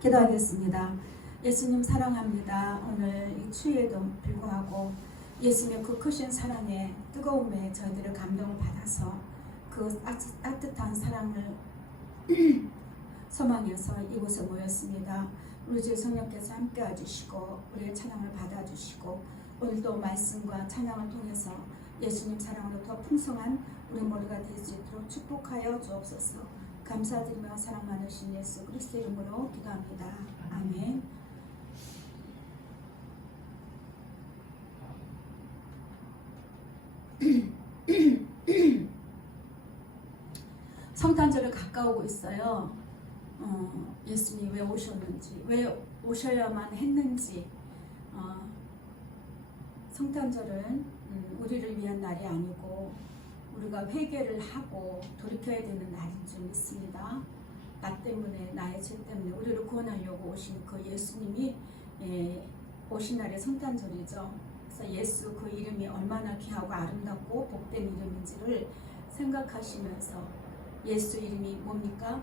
기도하겠습니다. 예수님 사랑합니다. 오늘 이 추위에도 불구하고 예수님의 그 크신 사랑에 뜨거움에 저희들의 감동을 받아서 그 따뜻한 사랑을 소망해서 이곳에 모였습니다. 우리 주 성령께서 함께 해주시고 우리의 찬양을 받아주시고 오늘도 말씀과 찬양을 통해서 예수님 사랑으로 더 풍성한 우리 모두가 될 수 있도록 축복하여 주옵소서. 감사드리며 사랑 많으신 예수 그리스도 이름으로 기도합니다. 아멘. 성탄절을 가까우고 있어요. 예수님이 왜 오셨는지, 왜 오셔야만 했는지. 성탄절은 우리를 위한 날이 아니고 우리가 회개를 하고 돌이켜야 되는 날인 줄 믿습니다. 나 때문에, 나의 죄 때문에 우리를 구원하려고 오신 그 예수님이 오신 날의 성탄절이죠. 그래서 예수 그 이름이 얼마나 귀하고 아름답고 복된 이름인지를 생각하시면서 예수 이름이 뭡니까?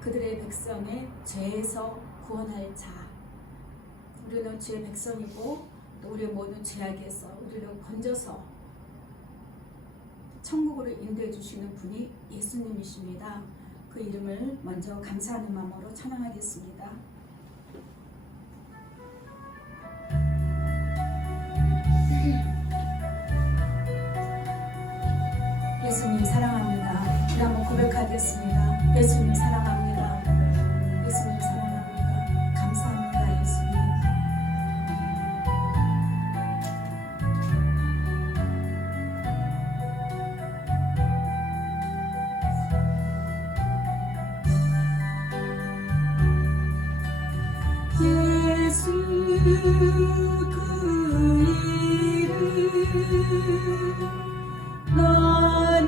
그들의 백성의 죄에서 구원할 자. 우리는 죄의 백성이고 또 우리의 모든 죄악에서 우리를 건져서 천국으로 인도해 주시는 분이 예수님이십니다. 그 이름을 먼저 감사하는 마음으로 찬양하겠습니다. 예수님 사랑합니다. 우리 한번 고백하겠습니다. 예수님 사랑합니다. 예수님 사랑합니다. 감사합니다. 예수님. 예수 그 이름 나는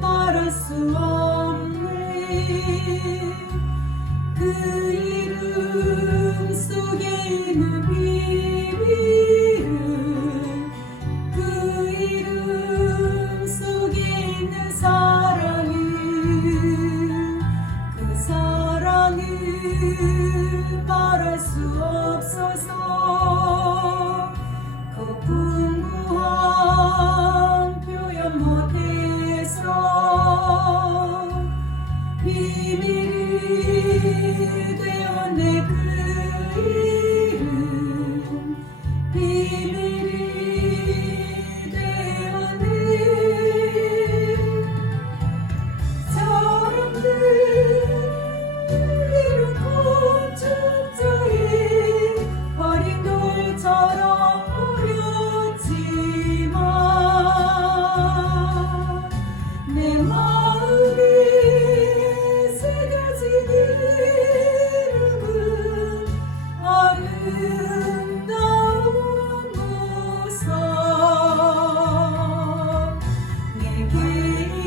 말할 수 없네. 그 이름 속에 있는 비밀은 그 이름 속에 있는 사랑은 그 사랑은 말할 수 없어서 그 풍부한 표현 못해서 비밀이 되었네. 그 이름 비밀이 되었네. 사람들 어린 돌처럼 어렸지만 내 마음에 새겨진 이름은 아름다운 모습. 내게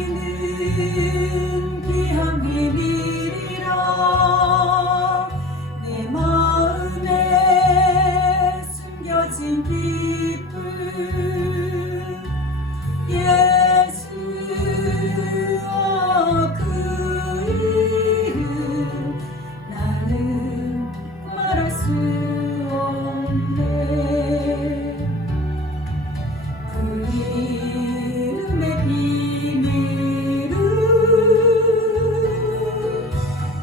있는 귀한 비밀이라 내 마음에 숨겨진 기쁨. 예수와 그 이름 나는 말할 수 없네. 그 이름의 비밀은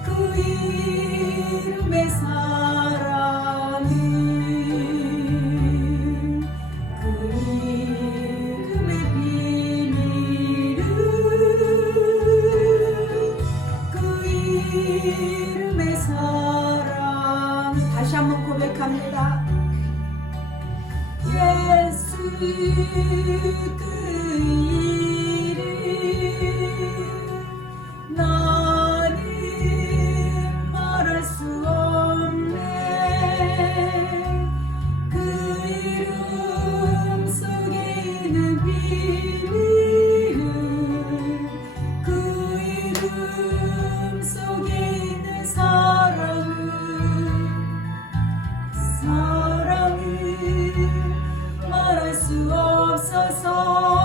그 이름의 사랑은 그 이름의 비밀은 그 이름의 사랑. 다시 한번 고백합니다. 예수 그 이름 나는 말할 수 없네. 그 이름 속에 있는 비밀은 그 이름 속에 있는 사랑은 말할 수 없어서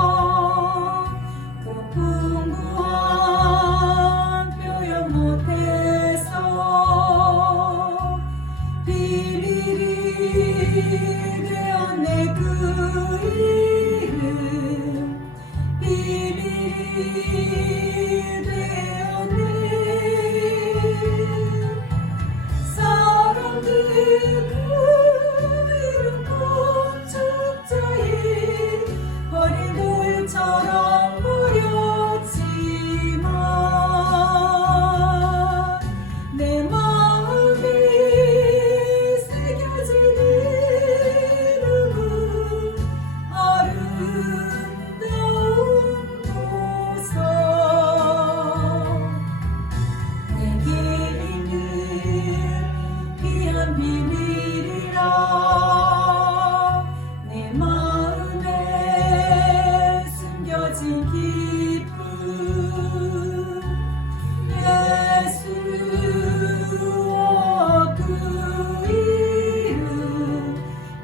예수와 그 이름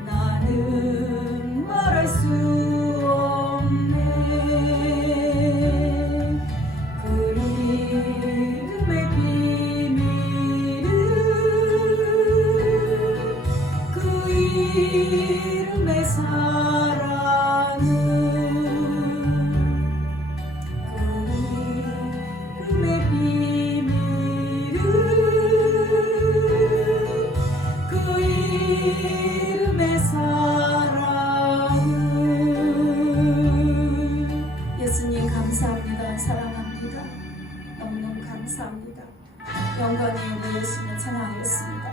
나는 말할 수 없네. 그 이름의 비밀은 그 이름의 사랑은 그 이름의 비밀은 그 이름의 사랑은 예수님 감사합니다. 사랑합니다. 너무너무 감사합니다. 영광의 우리 예수님 찬양하겠습니다.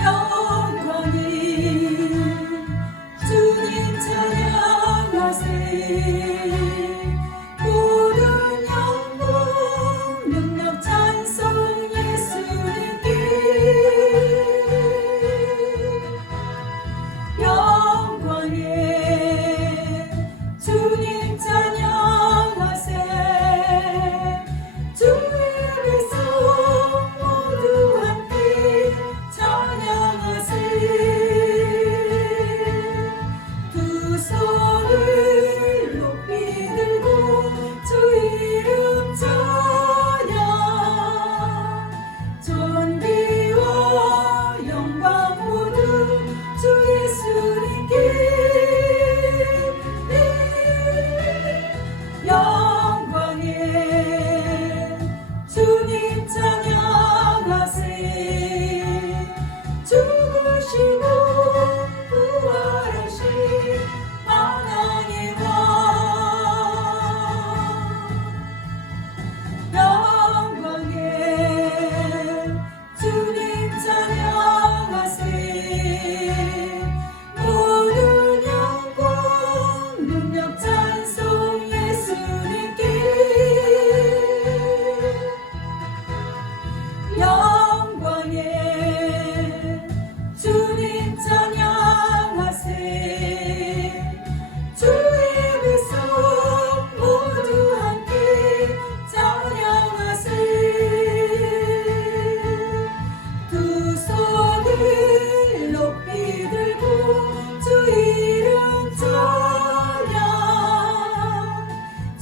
영광이 주님 찬양하세. 모든 영광 능력 찬송 예수님께. 영광에 주님 찬양하세. 주의 백성 모두 함께 찬양하세. 두 손을 높이 들고 주 이름 찬양. 존귀와 영광 모두 주 예수님께. 영광에 주님 찬양하세. 죽으시고 부활하신 하나님의 왕. 영광에 주님 찬양하세. 모든 영광 능력 찬송 예수님께. 영광에 주님 찬양하세. 주의 백성 모두 함께 찬양하세. 두 손을 높이 들고 주 이름 찬양.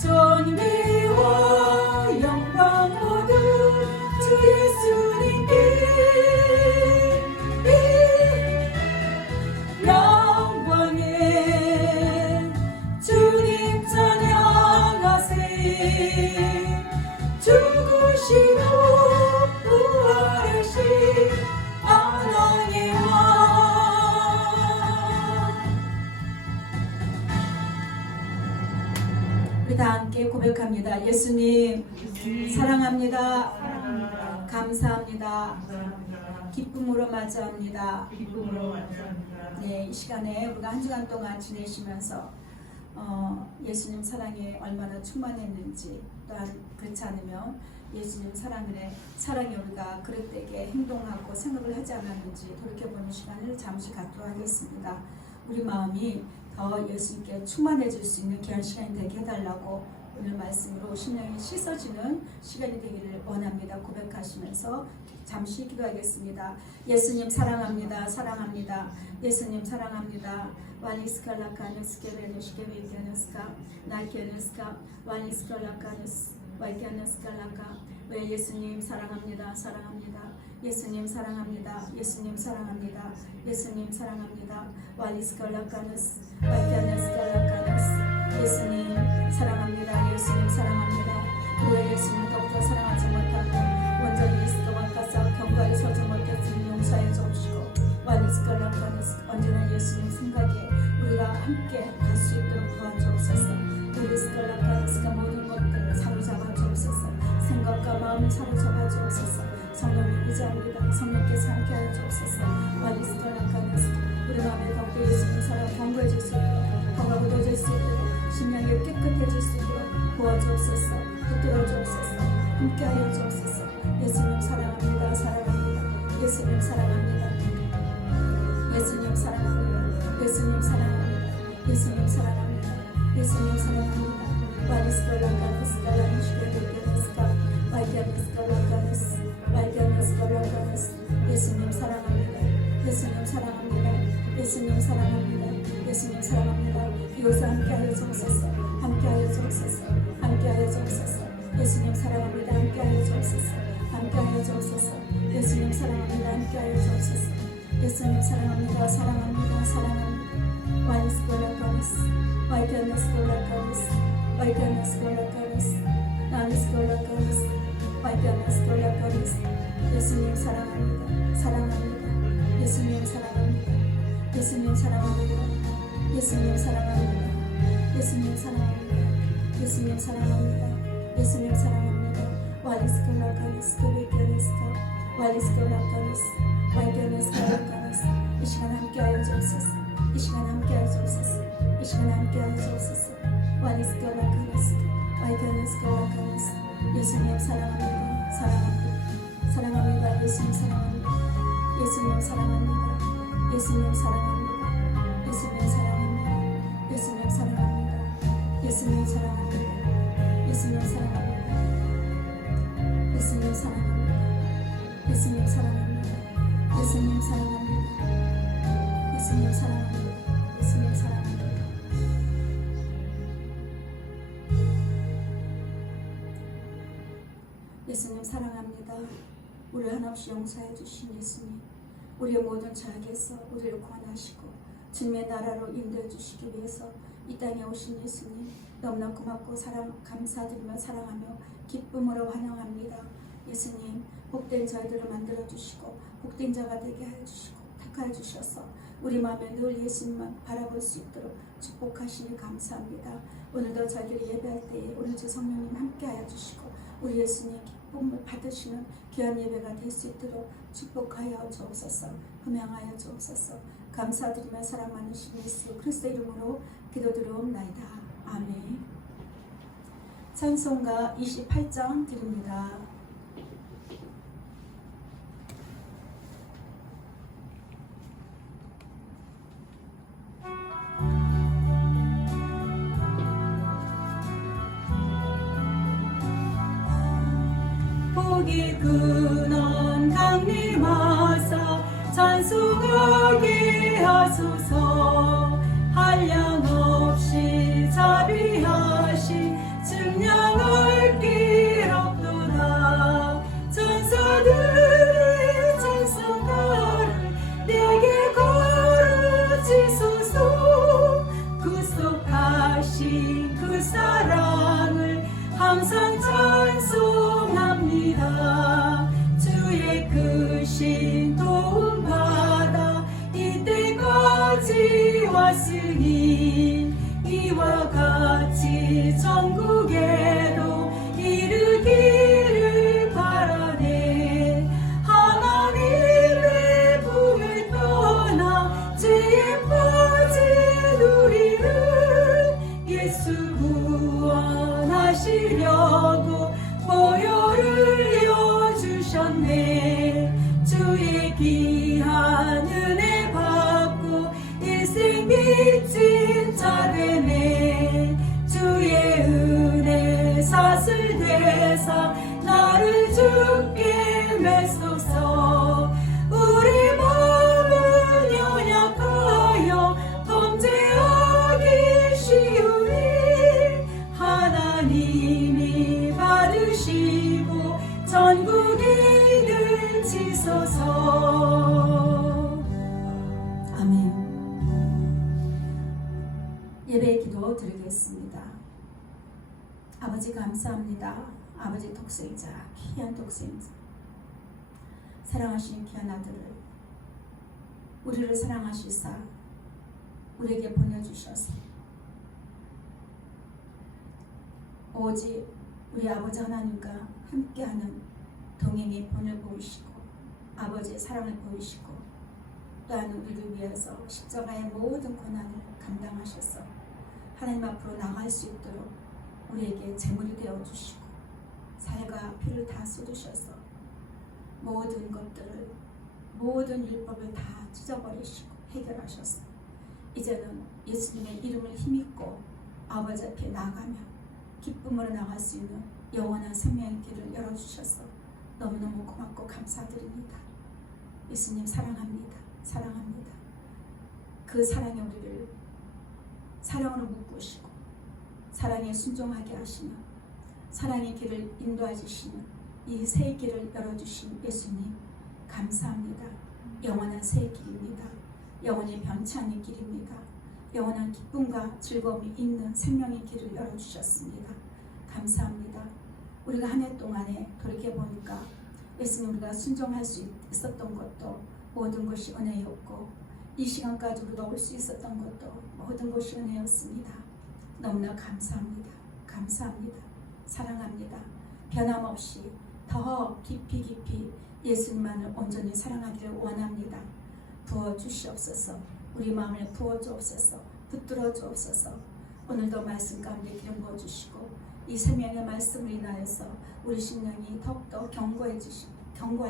존귀와 영광 모두 주 예수님께. 영광에 주님 찬양하세. 죽으시고 부활하신 하나님의 왕. 우리 다 함께 고백합니다. 예수님 사랑합니다. 감사합니다. 기쁨으로 맞이합니다. 네, 이 시간에 우리가 한 주간 동안 지내시면서 예수님 사랑에 얼마나 충만했는지, 또한 그렇지 않으면 예수님 사랑에 우리가 그릇되게 행동하고 생각을 하지 않았는지 돌이켜보는 시간을 잠시 갖도록 하겠습니다. 우리 마음이 더 예수님께 충만해질 수 있는 귀한 시간이 되게 해달라고 오늘 말씀으로 심령이 씻어지는 시간이 되기를 원합니다. 고백하시면서 잠시 기도하겠습니다. 예수님 사랑합니다. 사랑합니다. 예수님 사랑합니다. 와니스칼라카누스케베누시케베이케누스카 나이케누스카 와니스칼라카누스 와이케누스칼라카. 왜 예수님 사랑합니다. 사랑합니다. 예수님 사랑합니다. 예수님 사랑합니다. 예수님 사랑합니다. 와니스칼라카누스 와이케누스칼라카누스. 예수님 사랑합니다. 예수님 사랑합니다. 왜 예수님 더욱더 사랑하지 못하고 원전히 예수님과 가서 경과에 서지 못했으니 용서해 주옵시고 와니스칼라카누스 언제나 예수님 생각에 우리가 함께 갈 수 있도록 도와주옵소서. 와니스칼라카누스가 모든 것들을 사로잡아 주옵소서. 생각과 마음을 사로잡아 주옵소서. 성령을 의지합니다. 성령께서 함께하여 주옵소서. 와니스칼라카누스 우리 마음에 더욱더 예수님 사랑 강구해질 수 있도록 더욱 굳어질 수 있도록 심령이 깨끗해질 수 있도록 도와주옵소서. 붙들어 주옵소서. 함께하여 주옵소서. 예수님 사랑합니다. 예수님 사랑합니다. 예수님 사랑합니다. 예수님 사랑합니다. 예수님 사랑합니다. 예수님 사랑합니다. 와리스콜라 카리스콜라 미슈케데케데스카 와이케데스콜라 카리스 와이케데스콜라 카리스 예수님 사랑합니다. 예수님 사랑합니다. 예수님 사랑합니다. 예수님 사랑합니다. 이곳에 함께하여 주옵소서. 함께하여 주옵소서. 함께하여 주옵소서. 예수님 사랑합니다. 함께하여 주옵소서. 함께하여 주옵소서. 예수님 사랑합니다. 함께하여 주옵소서. 예수님 사랑합니다. 사랑합니다. 사랑합니다. 와이스콜라 카리스 와이케데스콜라 카리스 와이케데스콜라 카리스 나리스콜라 카리스 와이케데스콜라 카리스 예수님 사랑합니다. 사랑합니다. 예수님 사랑합니다. 예수님 사랑합니다. 예수님 사랑합니다. 예수님 사랑합니다. 예수님 사랑합니다. 예수님 사랑합니다. 와리스콜라 카리스 베케데스카 와리스콜라 카리스 와이케데스콜라 카리스 이 시간 함께하여 주옵소서. 이 시간 함께하여 주옵소서. 이 시간 함께하여 주옵소서. 와리스콜라 카리스 와이케데스콜라 카리스 예수님 사랑합니다. 사랑합니다. 사랑합니다. 예수님 사랑합니다. 예수님 사랑합니다. 예수님 사랑합니다. 예수님 사랑합니다. 예수님 사랑합니다. 예수님 사랑합니다. 예수님 사랑합니다. 예수님 사랑합니다. 예수님 사랑합니다. 예수님 사랑합니다. 예수님 사랑합니다. 예수님 사랑합니다. 예수님 사랑합니다. 우리 한없이 용서해 주신 예수님, 우리의 모든 죄악에서 우리를 구원하시고 주님의 나라로 인도해 주시기 위해서 이 땅에 오신 예수님 너무나 고맙고 감사드리며 사랑하며 기쁨으로 환영합니다. 예수님 복된 저희들을 만들어 주시고 복된 자가 되게 하여 주시고 택하여 주셔서 우리 마음에 늘 예수님만 바라볼 수 있도록 축복하시니 감사합니다. 오늘도 저희들이 예배할 때에 오늘 주 성령님 함께하여 주시고 우리 예수님 기쁨을 받으시는 귀한 예배가 될 수 있도록 축복하여 주옵소서. 흠양하여 주옵소서. 감사드리며 사랑 많으신 예수 그리스도 이름으로 기도드리옵나이다. 아멘. 찬송가 28장 드립니다. 복이 근원 강림하사 찬송하게 하소서. 한량없이 자비하신 증량할 길 없도다. 천사들의 찬송가를 내게 거르지소서. 구속하신 그 사랑을 항상 찬송합니다. 주의 크신 도움 받아 이때까지 왔으니 이와 같이 전국에도 이르기를 바라네. 하나님의 품을 떠나 죄에 빠진 우리를 예수 구원하시려고 보혈을 이어주셨네. 주의 귀한 은혜 받고 일생 빚진 자 되네. 주의 은혜 사슬 되사 나를 주께 메소서. 우리 마음은 연약하여 범죄하기 쉬우니 하나님이 받으시고 전국에 이르치소서. 아멘. 예배의 기도 드리겠습니다. 아버지 감사합니다. 아버지 독생자, 귀한 독생자, 사랑하신 귀한 아들을 우리를 사랑하시사 우리에게 보내주셔서 오직 우리 아버지 하나님과 함께하는 동행의 본을 보이시고 아버지의 사랑을 보이시고 또한 우리를 위해서 십자가의 모든 고난을 감당하셔서 하나님 앞으로 나갈 수 있도록 우리에게 제물이 되어주시고 살과 피를 다 쏟으셔서 모든 것들을 모든 율법을 다 찢어버리시고 해결하셨어. 이제는 예수님의 이름을 힘입고 아버지 앞에 나가며 기쁨으로 나갈 수 있는 영원한 생명의 길을 열어주셔서 너무너무 고맙고 감사드립니다. 예수님 사랑합니다. 사랑합니다. 그 사랑에 우리를 사랑으로 묶으시고 사랑에 순종하게 하시는 사랑의 길을 인도해 주시는 이 새 길을 열어주신 예수님 감사합니다. 영원한 새 길입니다. 영원히 변치 않는 길입니다. 영원한 기쁨과 즐거움이 있는 생명의 길을 열어주셨습니다. 감사합니다. 우리가 한 해 동안에 돌이켜보니까 예수님 우리가 순종할 수 있었던 것도 모든 것이 은혜였고 이 시간까지 우리가 올 수 있었던 것도 모든 것이 은혜였습니다. 너무나 감사합니다. 감사합니다. 사랑합니다. 변함없이 더 깊이 예수님만을 온전히 사랑하기를 원합니다. 부어주시옵소서. 우리 마음을 부어주옵소서. 붙들어 주옵소서. 오늘도 말씀 가운데 기름 부어주시고 이 생명의 말씀을 인하여서 우리 심령이 더욱더 견고할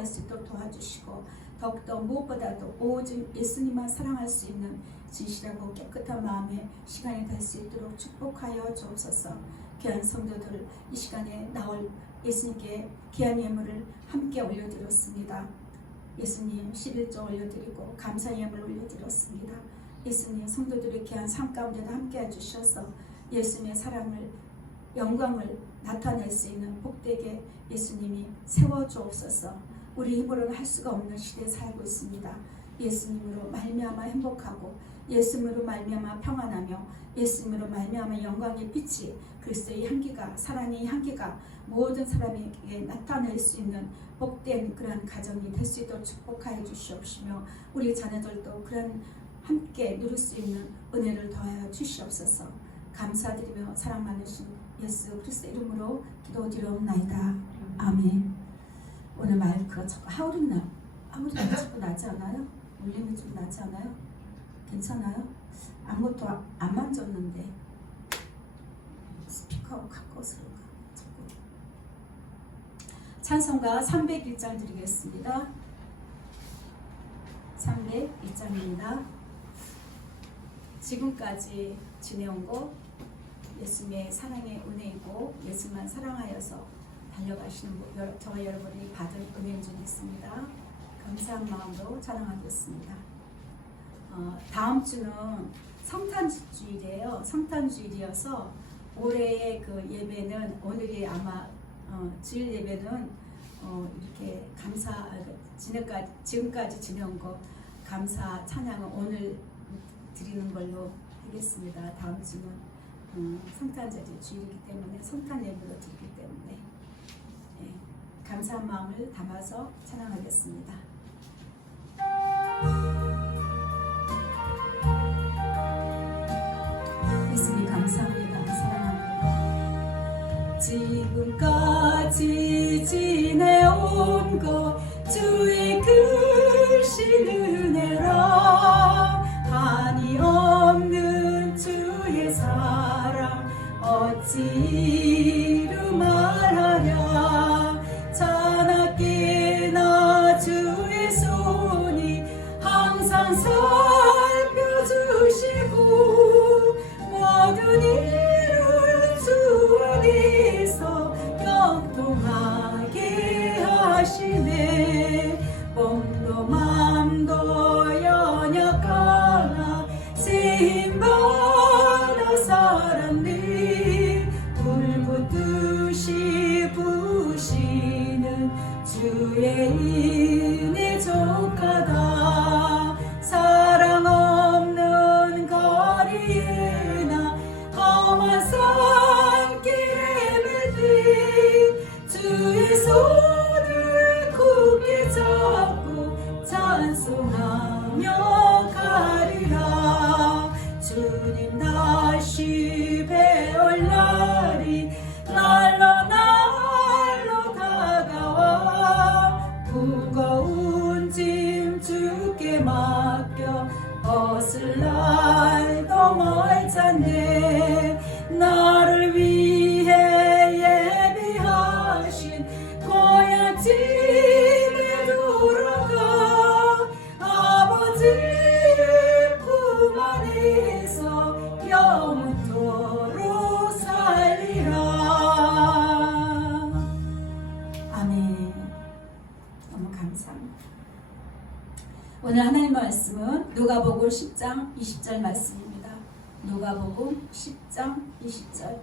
수 있도록 도와주시고 더욱더 무엇보다도 오직 예수님만 사랑할 수 있는 진실하고 깨끗한 마음의 시간이 될 수 있도록 축복하여 주옵소서. 귀한 성도들 이 시간에 나올 예수님께 귀한 예물을 함께 올려드렸습니다. 예수님 11조 올려드리고 감사 예물 올려드렸습니다. 예수님 성도들의 귀한 삶 가운데도 함께 해주셔서 예수님의 사랑을 영광을 나타낼 수 있는 복되게 예수님이 세워주옵소서. 우리 힘으로는 할 수가 없는 시대에 살고 있습니다. 예수님으로 말미암아 행복하고 예수님으로 말미암아 평안하며 예수님으로 말미암아 영광의 빛이 그리스도의 향기가 사랑의 향기가 모든 사람에게 나타낼 수 있는 복된 그러한 가정이 될 수 있도록 축복하여 주시옵시며 우리 자녀들도 그런 함께 누릴 수 있는 은혜를 더하여 주시옵소서. 감사드리며 사랑 많으신 예수 그리스도 이름으로 기도드리옵나이다. 아멘. 오늘 마이크가 자꾸 하울이나 자꾸 나지 않아요? 울림이 좀 나지 않아요? 괜찮아요? 아무것도 안 만졌는데 스피커하고 가까워서 그런가? 찬송가 301장 드리겠습니다. 301장입니다. 지금까지 지내온 것 예수님의 사랑의 은혜이고 예수만 사랑하여서 달려가시는 저와 여러분이 받은 은혜인 줄 믿습니다. 감사한 마음으로 찬양하겠습니다. 다음 주는 성탄주일이에요. 성탄주일이어서 올해의 그 예배는 오늘이 아마 주일 예배는 이렇게 지금까지 지내온 거 감사 찬양은 오늘 드리는 걸로 하겠습니다. 다음 주는 성탄절이 주일이기 때문에 성탄 예배로 드리기 때문에 감사한 마음을 담아서 찬양하겠습니다. 예수님 감사합니다. 사랑합니다. 지금까지 지내온 것 주의 크신 은혜라 한이 없는 주의 사랑 어찌 이루 말하랴 자나깨나 주의 손이 항상 살펴주시고 모든 일을 주 안에서 경통하게 하시네 몸도 맘도 연약하나 쓰임받아 살았네 불붙듯이 부시는 주의 은혜 족하다 사랑 없는 거리에나 험한 산길에 맺힌 주의 손을 굳게 잡고 찬송하며 가리라 주님 다시 배울 날이 날로 다가와 무거운 짐 주께 맡겨 벗을 날도 멀잖네 나를 위해 예비하신 고향 집에 돌아가 감사합니다. 오늘 하나님 말씀은 누가복음 10장 20절 말씀입니다. 누가복음 10장 20절.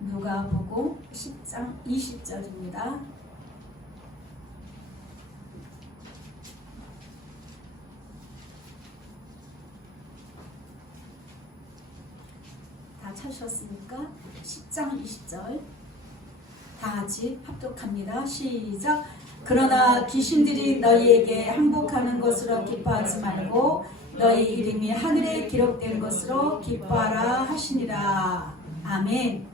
누가복음 10장 20절입니다. 다 찾으셨습니까? 10장 20절. 다 같이 합독합니다. 시작. 그러나 귀신들이 너희에게 항복하는 것으로 기뻐하지 말고 너희 이름이 하늘에 기록된 것으로 기뻐하라 하시니라. 아멘.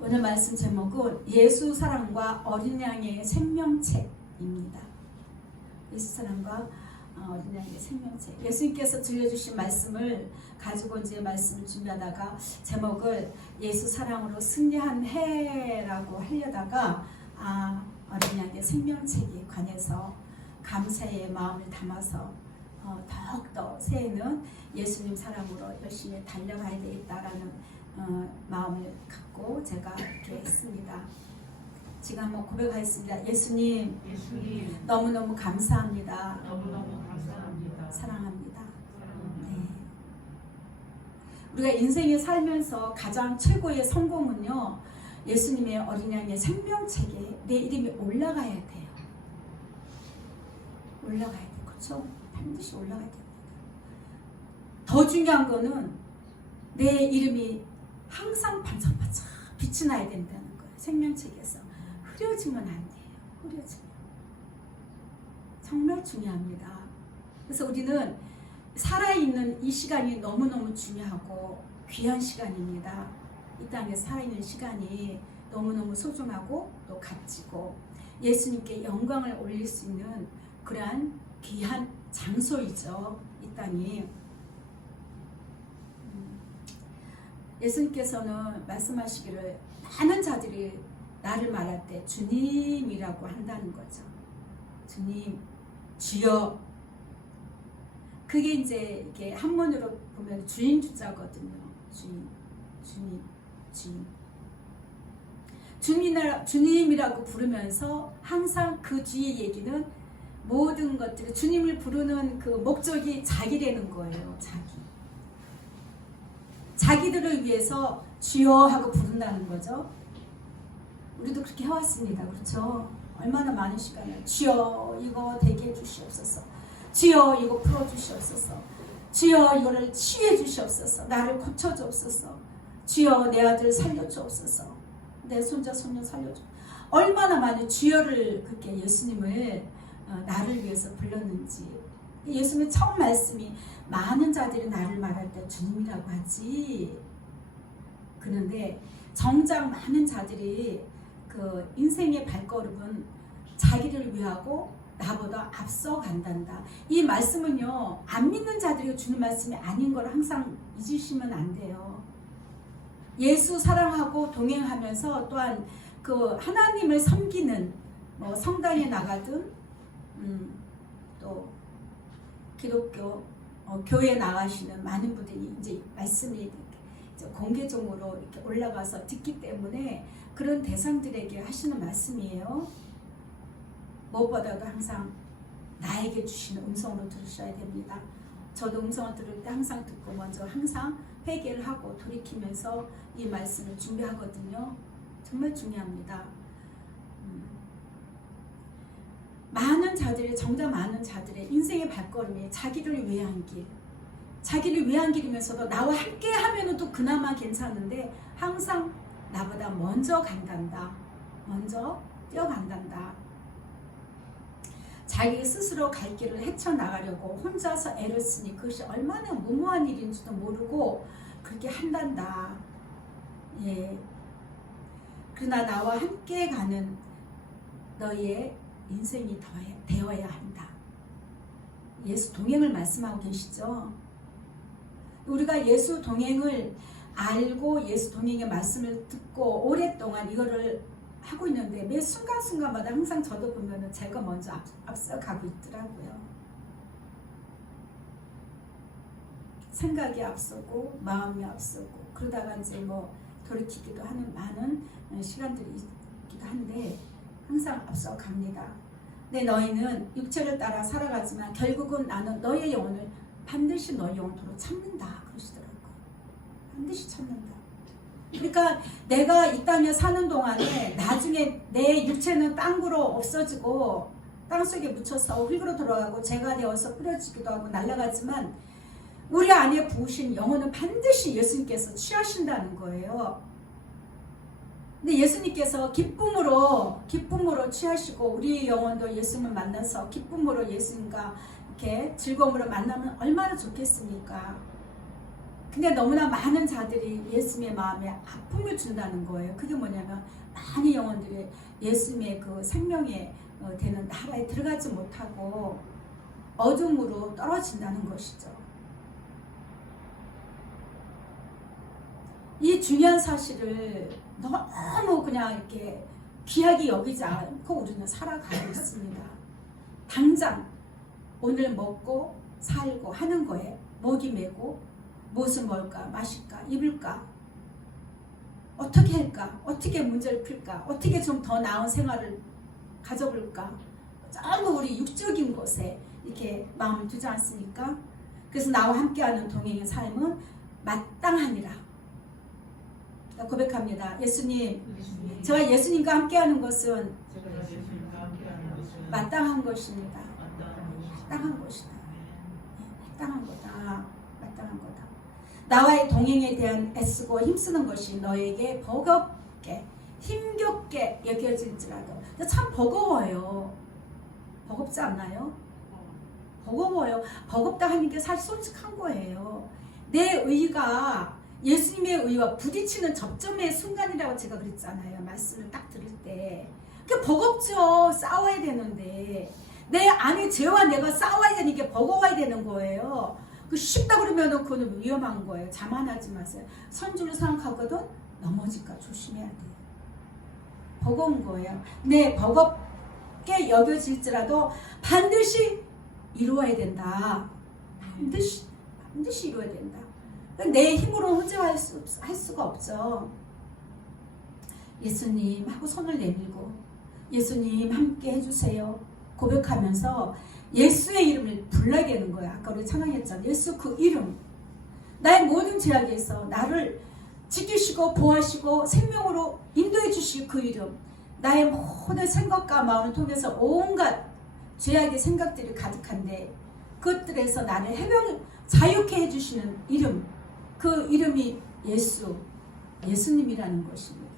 오늘 말씀 제목은 예수 사랑과 어린 양의 생명책입니다. 예수 사랑과 어린 양의 생명책. 예수님께서 들려주신 말씀을 가지고 이제 말씀을 준비하다가 제목을 예수 사랑으로 승리한 해라고 하려다가 어린 양의 생명책에 관해서 감사의 마음을 담아서 더욱더 새해는 예수님 사랑으로 열심히 달려가야 되겠다라는 마음을 갖고 제가 이렇게 했습니다. 지금 한번 고백하겠습니다. 예수님, 너무너무 감사합니다. 사랑합니다. 네. 우리가 인생에 살면서 가장 최고의 성공은요, 예수님의 어린 양의 생명책에 내 이름이 올라가야 돼요. 올라가야 돼요. 그렇죠? 반드시 올라가야 됩니다. 더 중요한 거는 내 이름이 항상 반짝반짝 빛이 나야 된다는 거예요. 생명책에서 흐려지면 안 돼요. 흐려지면 정말 중요합니다. 그래서 우리는 살아있는 이 시간이 너무너무 중요하고 귀한 시간입니다. 이 땅에 살아있는 시간이 너무너무 소중하고 또 값지고 예수님께 영광을 올릴 수 있는 그러한 귀한 장소이죠. 이 땅이. 예수님께서는 말씀하시기를 많은 자들이 나를 말할 때 주님이라고 한다는 거죠. 주님, 주여. 그게 이제 이렇게 한문으로 보면 주인 주자거든요. 주인, 주님, 주인. 주님이라고 부르면서 항상 그 뒤에 얘기는 모든 것들이 주님을 부르는 그 목적이 자기라는 거예요. 자기들을 위해서 주여 하고 부른다는 거죠. 우리도 그렇게 해왔습니다. 그렇죠? 얼마나 많은 시간을 주여 이거 되게 해주시옵소서. 주여 이거 풀어주시옵소서. 주여 이거를 치유해 주시옵소서. 나를 고쳐주옵소서. 주여 내 아들 살려주옵소서. 내 손자 손녀 살려줘. 얼마나 많은 주여를 그렇게 예수님을 나를 위해서 불렀는지. 예수님의 처음 말씀이 많은 자들이 나를 말할 때 주님이라고 하지. 그런데 정작 많은 자들이 그 인생의 발걸음은 자기를 위하고 나보다 앞서 간단다. 이 말씀은요, 안 믿는 자들이 주는 말씀이 아닌 걸 항상 잊으시면 안 돼요. 예수 사랑하고 동행하면서 또한 그 하나님을 섬기는 성당에 나가든 또 기독교 교회에 나가시는 많은 분들이 이제 말씀이 이제 공개적으로 이렇게 올라가서 듣기 때문에 그런 대상들에게 하시는 말씀이에요. 무엇보다도 항상 나에게 주시는 음성으로 들으셔야 됩니다. 저도 음성을 들을 때 항상 듣고 먼저 항상 회개를 하고 돌이키면서 이 말씀을 준비하거든요. 정말 중요합니다. 많은 자들의 정작 많은 자들의 인생의 발걸음이 자기를 위한 길, 자기를 위한 길이면서도 나와 함께 하면은 또 그나마 괜찮은데 항상 나보다 먼저 간단다. 먼저 뛰어간단다. 자기 스스로 갈 길을 헤쳐나가려고 혼자서 애를 쓰니 그것이 얼마나 무모한 일인지도 모르고 그렇게 한단다. 예. 그러나 나와 함께 가는 너희의 인생이 되어야 한다. 예수 동행을 말씀하고 계시죠. 우리가 예수 동행을 알고 예수 동행의 말씀을 듣고 오랫동안 이거를 하고 있는데 매 순간순간마다 항상 저도 보면은 제가 먼저 앞서가고 있더라고요. 생각이 앞서고 마음이 앞서고 그러다가 이제 돌이키기도 하는 많은 시간들이 있기도 한데 항상 앞서갑니다. 내 너희는 육체를 따라 살아가지만 결국은 나는 너희의 영혼을 반드시 너희 영혼으로 참는다 그러시더라고요. 반드시 참는다. 그러니까 내가 이 땅에 사는 동안에 나중에 내 육체는 땅으로 없어지고 땅속에 묻혀서 흙으로 돌아가고 재가 되어서 뿌려지기도 하고 날아가지만 우리 안에 부으신 영혼은 반드시 예수님께서 취하신다는 거예요. 근데 예수님께서 기쁨으로 취하시고 우리 영혼도 예수님을 만나서 기쁨으로 예수님과 이렇게 즐거움으로 만나면 얼마나 좋겠습니까? 근데 너무나 많은 자들이 예수님의 마음에 아픔을 준다는 거예요. 그게 뭐냐면 많은 영혼들이 예수님의 그 생명에 되는 나라에 들어가지 못하고 어둠으로 떨어진다는 것이죠. 이 중요한 사실을 너무 그냥 이렇게 귀하게 여기지 않고 우리는 살아가고 있습니다. 당장 오늘 먹고 살고 하는 거에 목이 메고 무엇을 먹을까 마실까 입을까 어떻게 할까 어떻게 문제를 풀까 어떻게 좀 더 나은 생활을 가져볼까 전부 우리 육적인 것에 이렇게 마음을 두지 않습니까? 그래서 나와 함께하는 동행의 삶은 마땅하니라 고백합니다. 예수님, 제가 예수님과 함께하는 것은 마땅한 것입니다. 마땅한 것이다. 마땅한 거다. 마땅한 거다. 나와의 동행에 대한 애쓰고 힘쓰는 것이 너에게 버겁게 힘겹게 여겨질지라도 참 버거워요. 버겁지 않나요? 버거워요. 버겁다 하는 게 사실 솔직한 거예요. 내 의가 예수님의 의와 부딪히는 접점의 순간이라고 제가 그랬잖아요. 말씀을 딱 들을 때. 그게 버겁죠. 싸워야 되는데. 내 안에 죄와 내가 싸워야 되는 게 버거워야 되는 거예요. 그 쉽다 그러면 그건 위험한 거예요. 자만하지 마세요. 선주를 생각하거든 넘어질까 조심해야 돼요. 버거운 거예요. 네, 버겁게 여겨질지라도 반드시 이루어야 된다. 반드시 이루어야 된다. 내 힘으로 혼자 할 수가 없죠. 예수님 하고 손을 내밀고 예수님 함께 해주세요 고백하면서 예수의 이름을 불러야 되는 거야. 아까 우리 찬양했잖아요. 예수 그 이름 나의 모든 죄악에서 나를 지키시고 보호하시고 생명으로 인도해 주실 그 이름 나의 모든 생각과 마음을 통해서 온갖 죄악의 생각들이 가득한데 그것들에서 나를 자유케 해주시는 이름 그 이름이 예수님이라는 것입니다.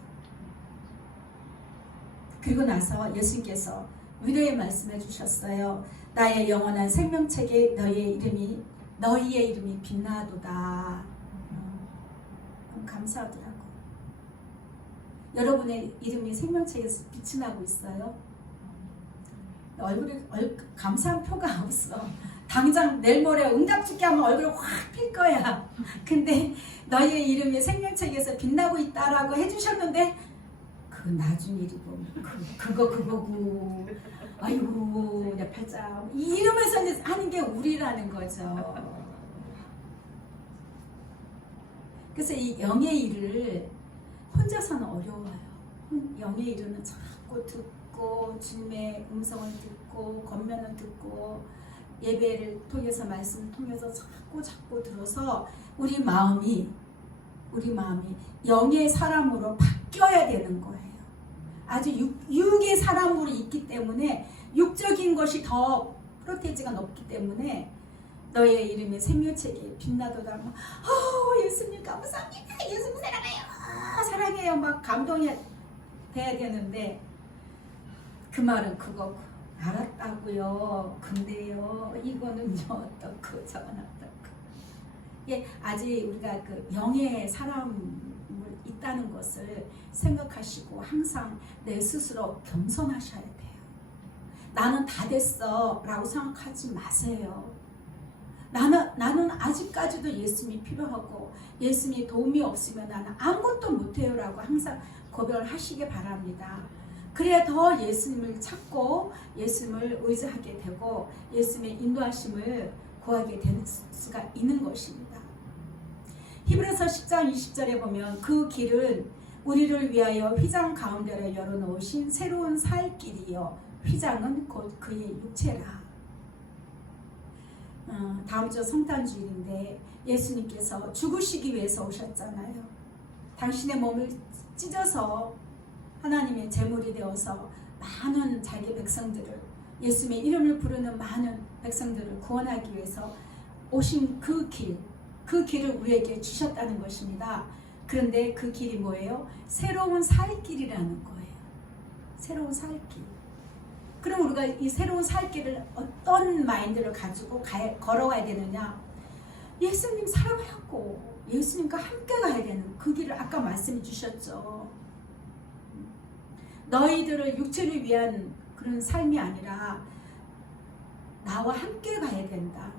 그리고 나서 예수님께서 위로의 말씀해 주셨어요. 나의 영원한 생명책에 너희의 이름이 빛나도다. 감사하더라고. 여러분의 이름이 생명책에서 빛이 나고 있어요? 얼굴에 감사한 표가 없어. 당장 내일 모레 응답짓기 하면 얼굴이 확 필 거야. 근데 너희의 이름이 생명책에서 빛나고 있다라고 해주셨는데 그 나중 일이고 그거고 아이고 내 팔자 이러면서 하는 게 우리라는 거죠. 그래서 이 영의 일을 혼자서는 어려워요. 영의 일은 자꾸 듣고 주님의 음성을 듣고 권면을 듣고 예배를 통해서 말씀을 통해서 자꾸 들어서 우리 마음이 영의 사람으로 바뀌어야 되는 거예요. 아주 육의 사람으로 있기 때문에 육적인 것이 더 프로테이지가 높기 때문에 너의 이름이 생명책에 빛나도다. 예수님 감사합니다. 예수님 사랑해요. 사랑해요. 막 감동이 돼야 되는데 그 말은 그거고. 알았다고요. 근데요, 이거는요, 어떻고 저건 어떻고. 예, 아직 우리가 그 영의 사람을 있다는 것을 생각하시고 항상 내 스스로 겸손하셔야 돼요. 나는 다 됐어라고 생각하지 마세요. 나는 아직까지도 예수님이 필요하고 예수님이 도움이 없으면 나는 아무것도 못해요라고 항상 고백을 하시기 바랍니다. 그래야 더 예수님을 찾고 예수님을 의지하게 되고 예수님의 인도하심을 구하게 될 수가 있는 것입니다. 히브리서 10장 20절에 보면 그 길은 우리를 위하여 휘장 가운데로 열어놓으신 새로운 살 길이요 휘장은 곧 그의 육체라. 다음 주 성탄주일인데 예수님께서 죽으시기 위해서 오셨잖아요. 당신의 몸을 찢어서 하나님의 제물이 되어서 많은 자기 백성들을, 예수님의 이름을 부르는 많은 백성들을 구원하기 위해서 오신 그 길을 우리에게 주셨다는 것입니다. 그런데 그 길이 뭐예요? 새로운 살 길이라는 거예요. 새로운 살 길. 그럼 우리가 이 새로운 살 길을 어떤 마인드를 가지고 걸어가야 되느냐? 예수님 사랑하고 예수님과 함께 가야 되는 그 길을 아까 말씀해 주셨죠. 너희들을 육체를 위한 그런 삶이 아니라 나와 함께 가야 된다.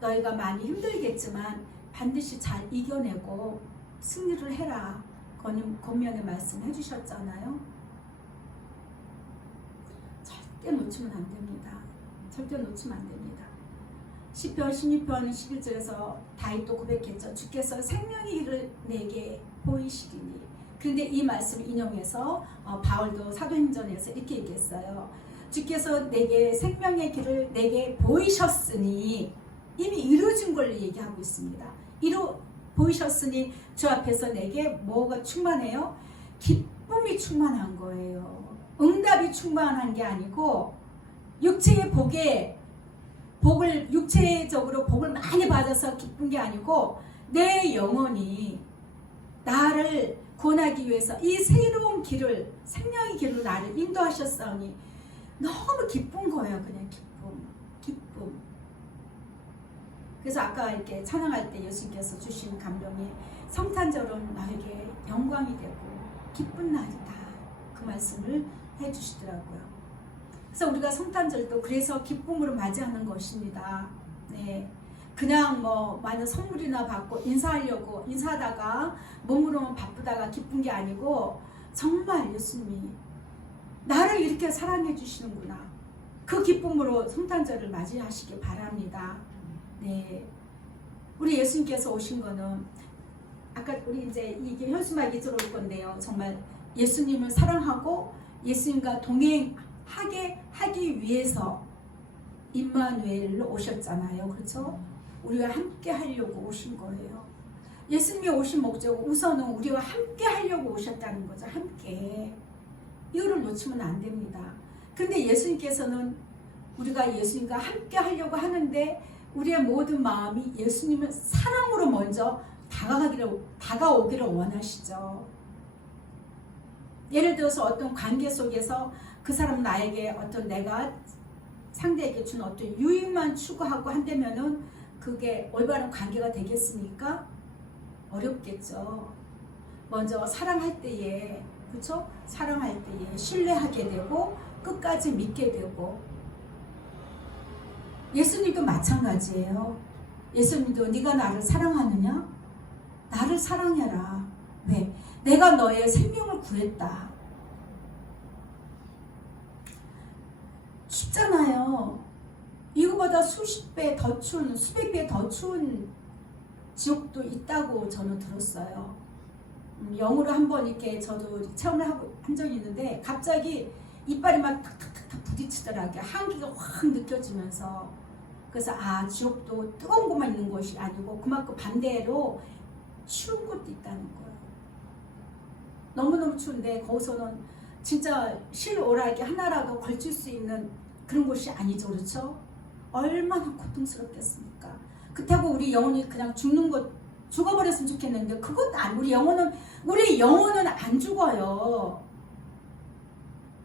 너희가 많이 힘들겠지만 반드시 잘 이겨내고 승리를 해라. 권면의 말씀 해주셨잖아요. 절대 놓치면 안 됩니다. 절대 놓치면 안 됩니다. 시편 16편 11절에서 다윗도 고백했죠. 주께서 생명의 길을 내게 보이시리니. 그런데 이 말씀을 인용해서 바울도 사도행전에서 이렇게 얘기했어요. 주께서 내게 생명의 길을 내게 보이셨으니, 이미 이루어진 걸 얘기하고 있습니다. 보이셨으니 주 앞에서 내게 뭐가 충만해요? 기쁨이 충만한 거예요. 응답이 충만한 게 아니고 육체의 육체적으로 복을 많이 받아서 기쁜 게 아니고 내 영혼이 나를 구원하기 위해서 이 새로운 길을, 생명의 길로 나를 인도하셨사오니 너무 기쁜 거예요. 그냥 기쁨. 그래서 아까 이렇게 찬양할 때 예수님께서 주신 감동이 성탄절은 나에게 영광이 되고 기쁜 날이다. 그 말씀을 해주시더라고요. 그래서 우리가 성탄절도 그래서 기쁨으로 맞이하는 것입니다. 네. 그냥 많은 선물이나 받고 인사하다가 몸으로만 바쁘다가 기쁜 게 아니고 정말 예수님이 나를 이렇게 사랑해 주시는구나. 그 기쁨으로 성탄절을 맞이하시기 바랍니다. 네. 우리 예수님께서 오신 거는 아까 우리 이제 이게 현수막이 들어올 건데요. 정말 예수님을 사랑하고 예수님과 동행하게 하기 위해서 임마누엘로 오셨잖아요. 그렇죠? 우리와 함께 하려고 오신 거예요. 예수님이 오신 목적은 우선은 우리와 함께 하려고 오셨다는 거죠. 함께. 이거를 놓치면 안 됩니다. 근데 예수님께서는 우리가 예수님과 함께 하려고 하는데 우리의 모든 마음이 예수님을 사랑으로 먼저 다가오기를 원하시죠. 예를 들어서 어떤 관계 속에서 그 사람 나에게 어떤 내가 상대에게 준 어떤 유익만 추구하고 한다면은 그게 올바른 관계가 되겠습니까? 어렵겠죠. 먼저 사랑할 때에, 그렇죠? 사랑할 때에 신뢰하게 되고 끝까지 믿게 되고. 예수님도 마찬가지예요. 예수님도 네가 나를 사랑하느냐? 나를 사랑해라. 왜? 내가 너의 생명을 구했다. 춥잖아요. 이거보다 수십 배 더 추운, 수백 배 더 추운 지옥도 있다고 저는 들었어요. 영으로 한번 이렇게 저도 체험을 한 적이 있는데 갑자기 이빨이 막 탁탁탁 부딪히더라고요. 한기가 확 느껴지면서. 그래서 지옥도 뜨거운 것만 있는 것이 아니고 그만큼 반대로 추운 것도 있다는 거예요. 너무너무 추운데 거기서는 진짜 실오락이 하나라도 걸칠 수 있는 그런 곳이 아니죠. 그렇죠? 얼마나 고통스럽겠습니까? 그렇다고 우리 영혼이 그냥 죽어버렸으면 좋겠는데 그것도 우리 영혼은 안 죽어요.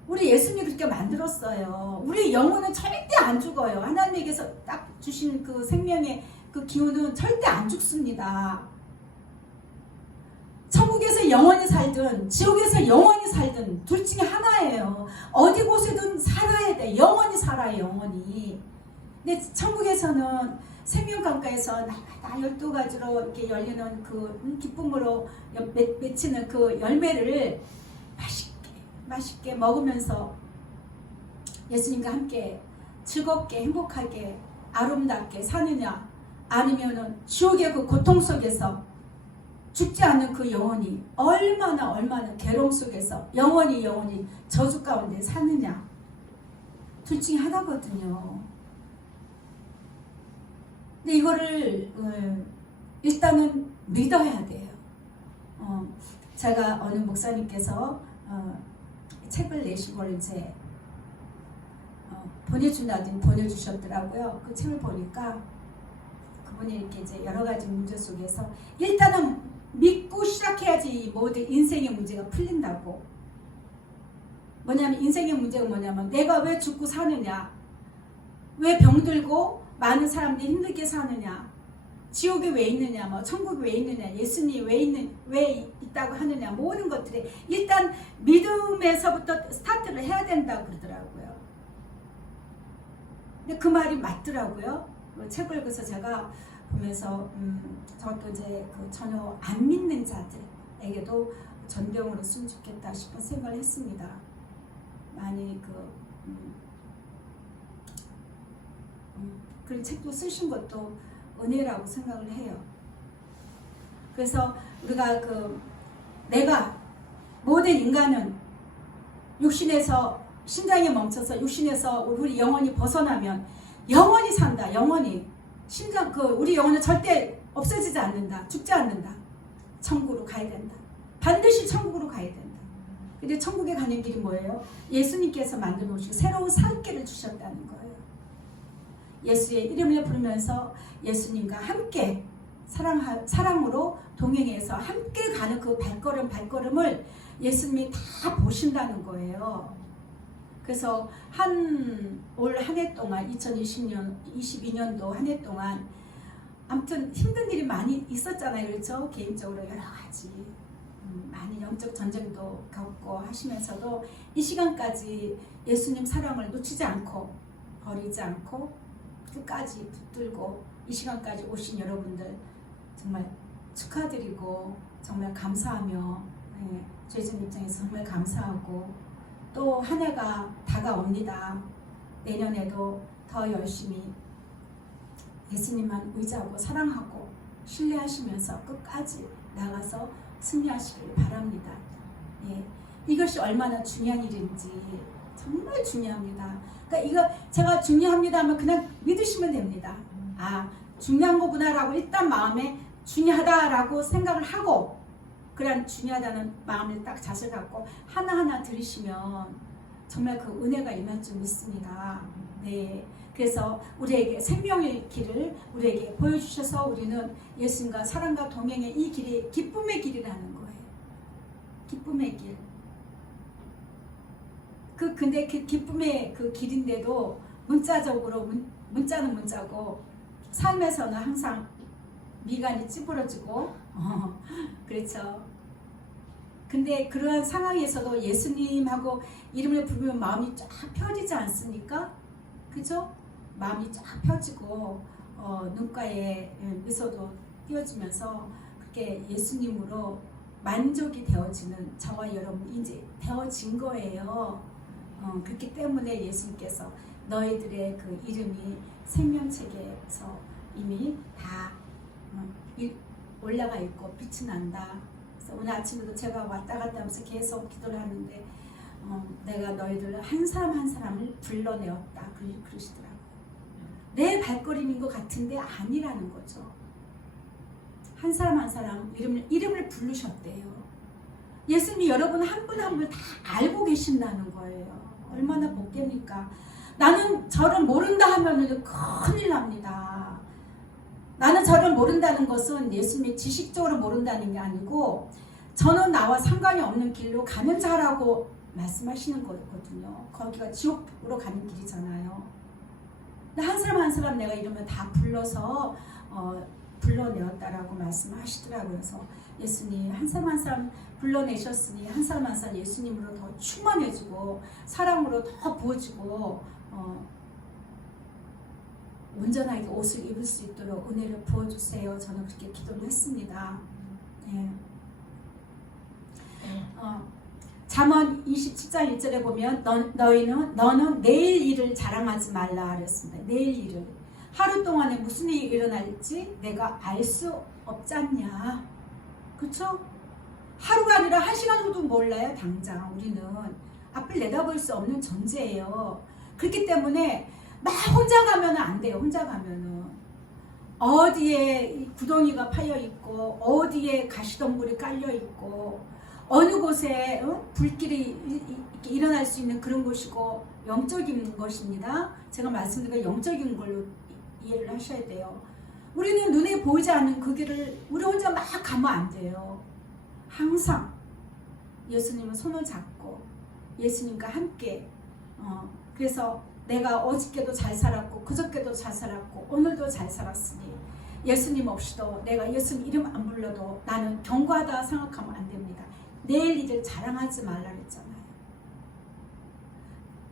우리 예수님이 그렇게 만들었어요. 우리 영혼은 절대 안 죽어요. 하나님에게서 딱 주신 그 생명의 그 기운은 절대 안 죽습니다. 천국에서 영원히 살든 지옥에서 영원히 살든 둘 중에 하나예요. 어디 곳에든 살아야 돼. 영원히 살아요. 영원히. 근데 천국에서는 생명강가에서 날마다 12가지로 이렇게 열리는 그 기쁨으로 맺히는 그 열매를 맛있게 먹으면서 예수님과 함께 즐겁게 행복하게 아름답게 사느냐, 아니면은 지옥의 그 고통 속에서 죽지 않는 그 영혼이 얼마나 괴로움 속에서 영원히 저주 가운데 사느냐. 둘 중에 하나거든요. 근데 이거를 일단은 믿어야 돼요. 제가 어느 목사님께서 책을 내시고 이제 보내주셨더라고요. 그 책을 보니까 그분이 이렇게 이제 여러 가지 문제 속에서 일단은 믿고 시작해야지 모든 인생의 문제가 풀린다고. 뭐냐면 인생의 문제가 뭐냐면 내가 왜 죽고 사느냐, 왜 병들고 많은 사람들이 힘들게 사느냐, 지옥에 왜 있느냐, 뭐 천국에 왜 있느냐, 예수님이 왜 있다고 하느냐, 모든 것들이 일단 믿음에서부터 스타트를 해야 된다고 그러더라고요. 근데 그 말이 맞더라고요. 그 책을 읽어서 제가 보면서 저도 이제 그 전혀 안 믿는 자들에게도 전병으로 쓰면 좋겠다 싶은 생각을 했습니다. 많이 그런 책도 쓰신 것도 은혜라고 생각을 해요. 그래서 우리가 내가 모든 인간은 육신에서 심장이 멈춰서 육신에서 우리 영혼이 벗어나면 영원히 산다. 영원히 심장 우리 영혼은 절대 없어지지 않는다. 죽지 않는다. 천국으로 가야 된다. 반드시 천국으로 가야 된다. 근데 천국에 가는 길이 뭐예요? 예수님께서 만들어 놓으시고 새로운 살 길을 주셨다는 거예요. 예수의 이름을 부르면서 예수님과 함께 사랑으로 동행해서 함께 가는 그 발걸음을 예수님이 다 보신다는 거예요. 그래서 올 한 해 동안 2022년도 한 해 동안 아무튼 힘든 일이 많이 있었잖아요. 그렇죠? 개인적으로 여러 가지 많이 영적 전쟁도 겪고 하시면서도 이 시간까지 예수님 사랑을 놓치지 않고 버리지 않고 끝까지 붙들고 이 시간까지 오신 여러분들 정말 축하드리고 정말 감사하며 죄진 입장에서 정말 감사하고 또 한 해가 다가옵니다. 내년에도 더 열심히 예수님만 의지하고 사랑하고 신뢰하시면서 끝까지 나가서 승리하시길 바랍니다. 이것이 얼마나 중요한 일인지 정말 중요합니다. 그러니까 이거 제가 중요합니다 하면 그냥 믿으시면 됩니다. 중요한 거구나라고 일단 마음에 중요하다라고 생각을 하고 그런 중요하다는 마음을 딱 자세 갖고 하나하나 들으시면 정말 그 은혜가 임할 줄 믿습니다. 그래서 우리에게 생명의 길을 우리에게 보여주셔서 우리는 예수님과 사랑과 동행의 이 길이 기쁨의 길이라는 거예요. 기쁨의 길. 근데 그 기쁨의 그 길인데도 문자는 문자고 삶에서는 항상 미간이 찌푸러지고 그렇죠. 근데 그러한 상황에서도 예수님하고 이름을 부르면 마음이 쫙 펴지지 않습니까? 그죠? 마음이 쫙 펴지고 눈가에 미소도 띄워지면서 그렇게 예수님으로 만족이 되어지는 저와 여러분이 이제 되어진 거예요. 그렇기 때문에 예수님께서 너희들의 그 이름이 생명책에서 이미 다 올라가 있고 빛이 난다. 그래서 오늘 아침에도 제가 왔다 갔다 하면서 계속 기도를 하는데 내가 너희들을 한 사람 한 사람을 불러내었다. 그러시더라고요. 내 발걸음인 것 같은데 아니라는 거죠. 한 사람 한 사람 이름을 부르셨대요. 예수님이 여러분 한 분 한 분 다 알고 계신다는 거예요. 얼마나 복됩니까? 나는 저를 모른다 하면 큰일 납니다. 나는 저를 모른다는 것은 예수님이 지식적으로 모른다는 게 아니고 저는 나와 상관이 없는 길로 가는 자라고 말씀하시는 거거든요. 거기가 지옥으로 가는 길이잖아요. 근데 한 사람 한 사람 내가 이러면 다 불러서 불러내었다라고 말씀하시더라고요. 그래서 예수님 한 사람 한 사람 불러내셨으니 한 사람 한 사람 예수님으로 더 충만해지고 사랑으로 더 부어지고 온전하게 옷을 입을 수 있도록 은혜를 부어주세요. 저는 그렇게 기도를 했습니다. 잠언 27장 1절에 보면 너는 내일 일을 자랑하지 말라 그랬습니다. 내일 일을 하루 동안에 무슨 일이 일어날지 내가 알 수 없지 않냐. 그렇죠? 하루가 아니라 1시간 후도 몰라요. 당장 우리는 앞을 내다볼 수 없는 존재예요. 그렇기 때문에 막 혼자 가면 안 돼요. 혼자 가면은 어디에 구덩이가 파여 있고 어디에 가시덤불이 깔려 있고 어느 곳에 불길이 이렇게 일어날 수 있는 그런 곳이고 영적인 것입니다. 제가 말씀드린 건 영적인 걸로 이해를 하셔야 돼요. 우리는 눈에 보이지 않는 그 길을 우리 혼자 막 가면 안 돼요. 항상 예수님은 손을 잡고 예수님과 함께 그래서 내가 어저께도 잘 살았고 그저께도 잘 살았고 오늘도 잘 살았으니 예수님 없이도 내가 예수님 이름 안 불러도 나는 견고하다 생각하면 안 됩니다. 내일 일을 자랑하지 말라 그랬잖아요.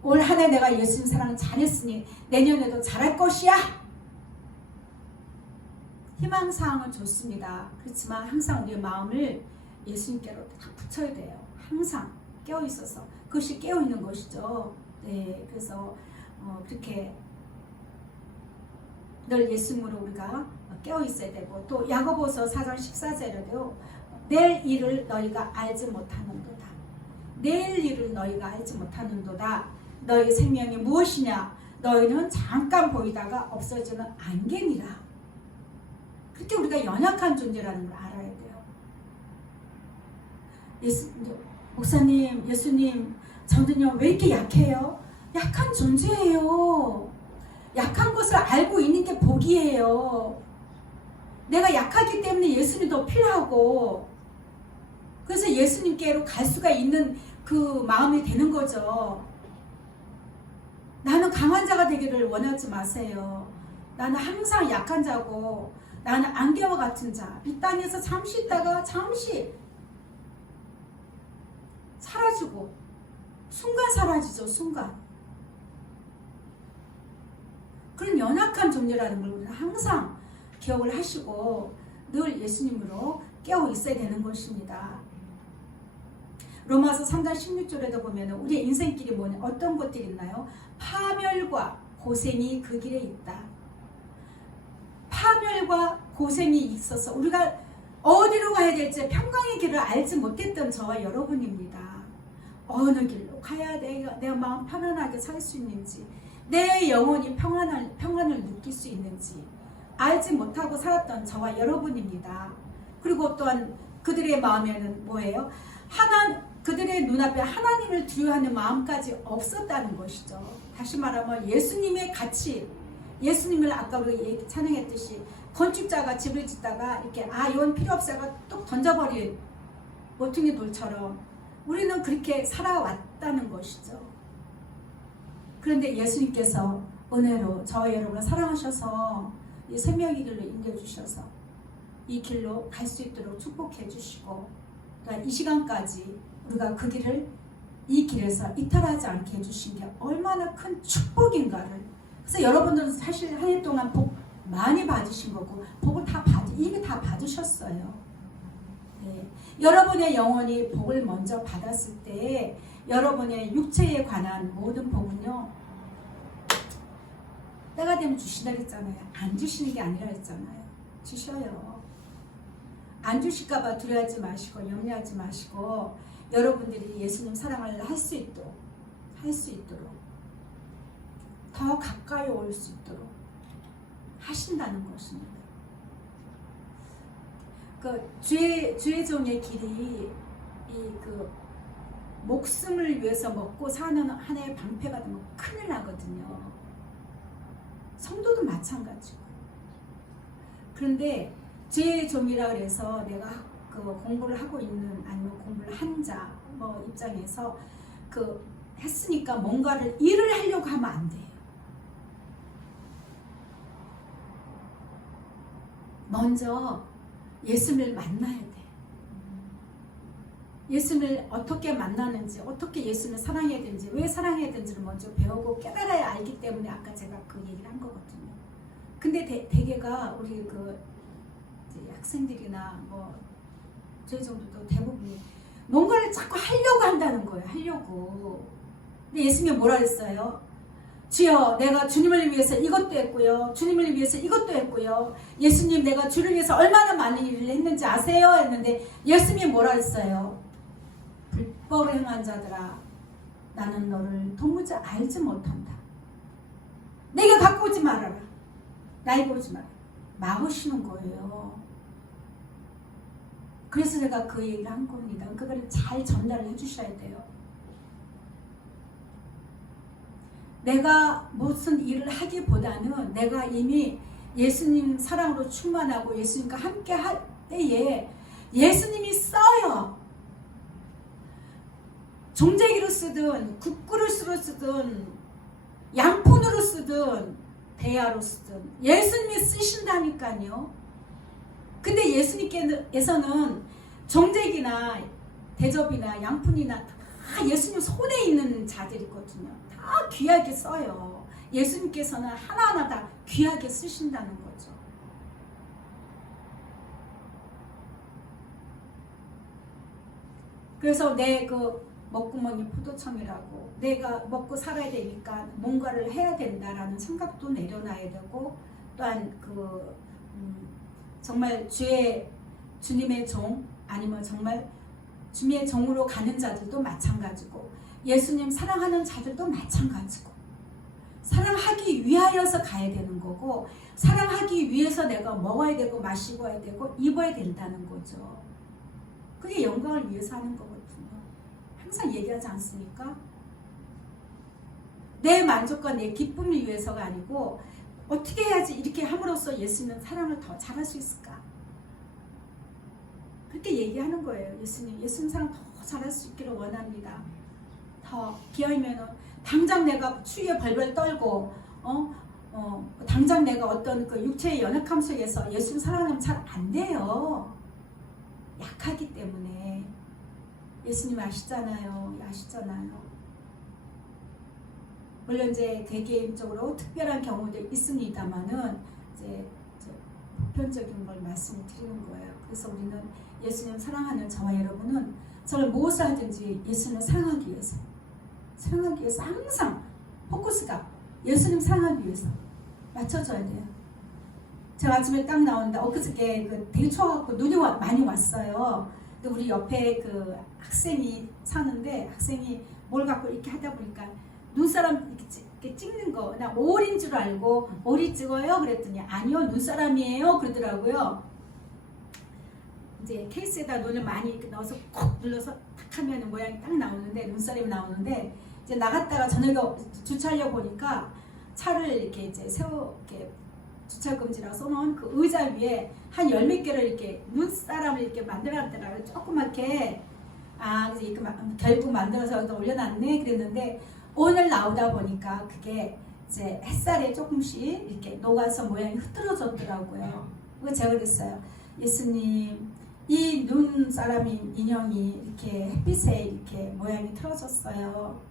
올 한 해 내가 예수님 사랑 잘했으니 내년에도 잘할 것이야. 희망사항은 좋습니다. 그렇지만 항상 우리의 마음을 예수님께로 딱 붙여야 돼요. 항상 깨어있어서 그것이 깨어있는 것이죠. 네, 그래서 그렇게 늘 예수님으로 우리가 깨어있어야 되고 또 야고보서 4장 14절에도 내일 일을 너희가 알지 못하는도다. 내일 일을 너희가 알지 못하는도다. 너희 생명이 무엇이냐? 너희는 잠깐 보이다가 없어지는 안개니라. 그렇게 우리가 연약한 존재라는 걸 알아야 돼요. 목사님, 예수님, 저는요 왜 이렇게 약해요? 약한 존재예요. 약한 것을 알고 있는 게 복이에요. 내가 약하기 때문에 예수님도 필요하고 그래서 예수님께로 갈 수가 있는 그 마음이 되는 거죠. 나는 강한 자가 되기를 원하지 마세요. 나는 항상 약한 자고 나는 안개와 같은 자. 이 땅에서 잠시 있다가 잠시 사라지고 순간 사라지죠. 순간. 그런 연약한 존재라는 걸 우리는 항상 기억을 하시고 늘 예수님으로 깨어 있어야 되는 것입니다. 로마서 3장 16절에도 보면 우리의 인생길이 뭐냐? 어떤 것들이 있나요? 파멸과 고생이 그 길에 있다. 파멸과 고생이 있어서 우리가 어디로 가야 될지 평강의 길을 알지 못했던 저와 여러분입니다. 어느 길로 가야 내가 마음 편안하게 살 수 있는지 내 영혼이 평안을 느낄 수 있는지 알지 못하고 살았던 저와 여러분입니다. 그리고 또한 그들의 마음에는 뭐예요? 그들의 눈앞에 하나님을 두려워하는 마음까지 없었다는 것이죠. 다시 말하면 예수님의 가치, 예수님을 아까 우리가 찬양했듯이 건축자가 집을 짓다가 이렇게 이건 필요 없어가 뚝 던져버린 모퉁이 돌처럼 우리는 그렇게 살아왔다는 것이죠. 그런데 예수님께서 은혜로 저와 여러분을 사랑하셔서 이 생명의 길로 인도해주셔서 이 길로 갈 수 있도록 축복해 주시고 그러니까 이 시간까지 우리가 그 길을 이 길에서 이탈하지 않게 해주신 게 얼마나 큰 축복인가를 그래서 여러분들은 사실 한 해 동안 복 많이 받으신 거고 복을 이미 다 받으셨어요. 네. 여러분의 영혼이 복을 먼저 받았을 때 여러분의 육체에 관한 모든 복은요 때가 되면 주신다 그랬잖아요. 안 주시는 게 아니라 했잖아요. 주셔요. 안 주실까봐 두려워하지 마시고 염려하지 마시고 여러분들이 예수님 사랑을 할 수 있도록 더 가까이 올 수 있도록 하신다는 것입니다. 그 주의 종의 길이 그 목숨을 위해서 먹고 사는 한 해의 방패가 되면 큰일 나거든요. 성도도 마찬가지고. 그런데 주의 종이라 그래서 내가 그 공부를 하고 있는 아니면 공부를 한 자 뭐 입장에서 그 했으니까 뭔가를 일을 하려고 하면 안 돼요. 먼저 예수님을 만나야 돼. 예수님을 어떻게 만나는지, 어떻게 예수님을 사랑해야 되는지, 왜 사랑해야 되는지를 먼저 배우고 깨달아야 알기 때문에 아까 제가 그 얘기를 한 거거든요. 근데 대개가 우리 그 학생들이나 뭐 저희 정도도 대부분이 뭔가를 자꾸 하려고 한다는 거예요. 하려고. 근데 예수님이 뭐라 그랬어요? 주여 내가 주님을 위해서 이것도 했고요. 주님을 위해서 이것도 했고요. 예수님 내가 주를 위해서 얼마나 많은 일을 했는지 아세요? 했는데 예수님이 뭐라 했어요? 불법을 행한 자들아 나는 너를 도무지 알지 못한다. 내게 갖고 오지 말아라. 나에게 오지 마라. 막으시는 거예요. 그래서 제가 그 얘기를 한 겁니다. 그거를 잘 전달을 해주셔야 돼요. 내가 무슨 일을 하기보다는 내가 이미 예수님 사랑으로 충만하고 예수님과 함께 할 때에 예수님이 써요. 종재기로 쓰든 국구를 쓰든 양푼으로 쓰든 대야로 쓰든 예수님이 쓰신다니까요. 근데 예수님께서는 종재기나 대접이나 양푼이나 다 예수님 손에 있는 자들이거든요. 다 귀하게 써요. 예수님께서는 하나하나 다 귀하게 쓰신다는 거죠. 그래서 내 그 먹구멍이 포도청이라고 내가 먹고 살아야 되니까 뭔가를 해야 된다라는 생각도 내려놔야 되고 또한 정말 주님의 종 아니면 정말 주님의 종으로 가는 자들도 마찬가지고 예수님 사랑하는 자들도 마찬가지고 사랑하기 위하여서 가야 되는 거고 사랑하기 위해서 내가 먹어야 되고 마시고야 되고 입어야 된다는 거죠. 그게 영광을 위해서 하는 거거든요. 항상 얘기하지 않습니까? 내 만족과 내 기쁨을 위해서가 아니고 어떻게 해야지 이렇게 함으로써 예수님은 사랑을 더 잘할 수 있을까? 그렇게 얘기하는 거예요. 예수님 사랑 더 잘할 수 있기를 원합니다. 더 비하면은 당장 내가 추위에 벌벌 떨고 당장 내가 어떤 그 육체의 연약함 속에서 예수님 사랑하면 잘 안 돼요. 약하기 때문에 예수님 아시잖아요. 물론 이제 개개인적으로 특별한 경우도 있습니다만은 이제 보편적인 걸 말씀을 드리는 거예요. 그래서 우리는 예수님 사랑하는 저와 여러분은 저를 무엇을 하든지 예수님을 사랑하기 위해서 항상 포커스가 예수님 사랑하기 위해서 맞춰줘야 돼요. 제가 아침에 딱 나오는데 엊그저께 되게 추워갖고 눈이 많이 왔어요. 근데 우리 옆에 그 학생이 사는데 학생이 뭘 갖고 이렇게 하다 보니까 눈사람 이렇게 찍는 거 나 오리인 줄 알고 오리 찍어요? 그랬더니 아니요 눈사람이에요 그러더라고요. 이제 케이스에다 눈을 많이 이렇게 넣어서 콕 눌러서 탁 하면 모양이 딱 나오는데 눈사람이 나오는데 이제 나갔다가 저녁에 주차하려고 보니까 차를 이렇게 이제 이렇게 주차금지라고 써놓은 그 의자 위에 한 10몇 개를 이렇게 눈사람을 이렇게 만들어놨더라고요. 조그맣게 그래서 이렇게 결국 만들어서 올려놨네 그랬는데 오늘 나오다 보니까 그게 이제 햇살에 조금씩 이렇게 녹아서 모양이 흐트러졌더라고요. 그래서 제가 그랬어요. 예수님 이 눈사람인 인형이 이렇게 햇빛에 이렇게 모양이 틀어졌어요.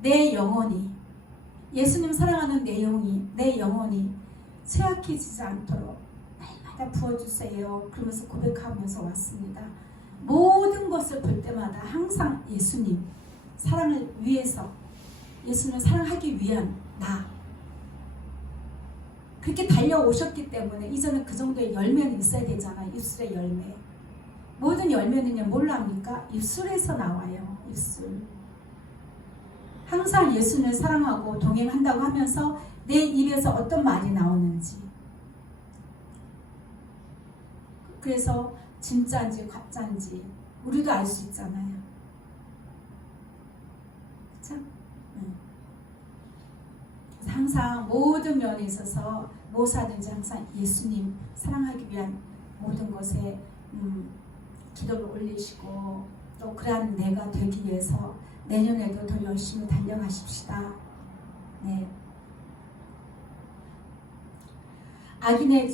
내 영혼이 예수님 사랑하는 내 영혼이 쇠약해지지 않도록 날마다 부어주세요. 그러면서 고백하면서 왔습니다. 모든 것을 볼 때마다 항상 예수님 사랑을 위해서 예수님을 사랑하기 위한 나 그렇게 달려오셨기 때문에 이제는 그 정도의 열매는 있어야 되잖아요. 입술의 열매. 모든 열매는요 뭘 합니까? 입술에서 나와요. 입술. 항상 예수님을 사랑하고 동행한다고 하면서 내 입에서 어떤 말이 나오는지 그래서 진짜인지 가짜인지 우리도 알 수 있잖아요. 그렇죠? 항상 모든 면에 있어서 무엇하든지 항상 예수님 사랑하기 위한 모든 것에 기도를 올리시고 또 그러한 내가 되기 위해서 내년에도 더 열심히 달려가십시다. 네. 악인의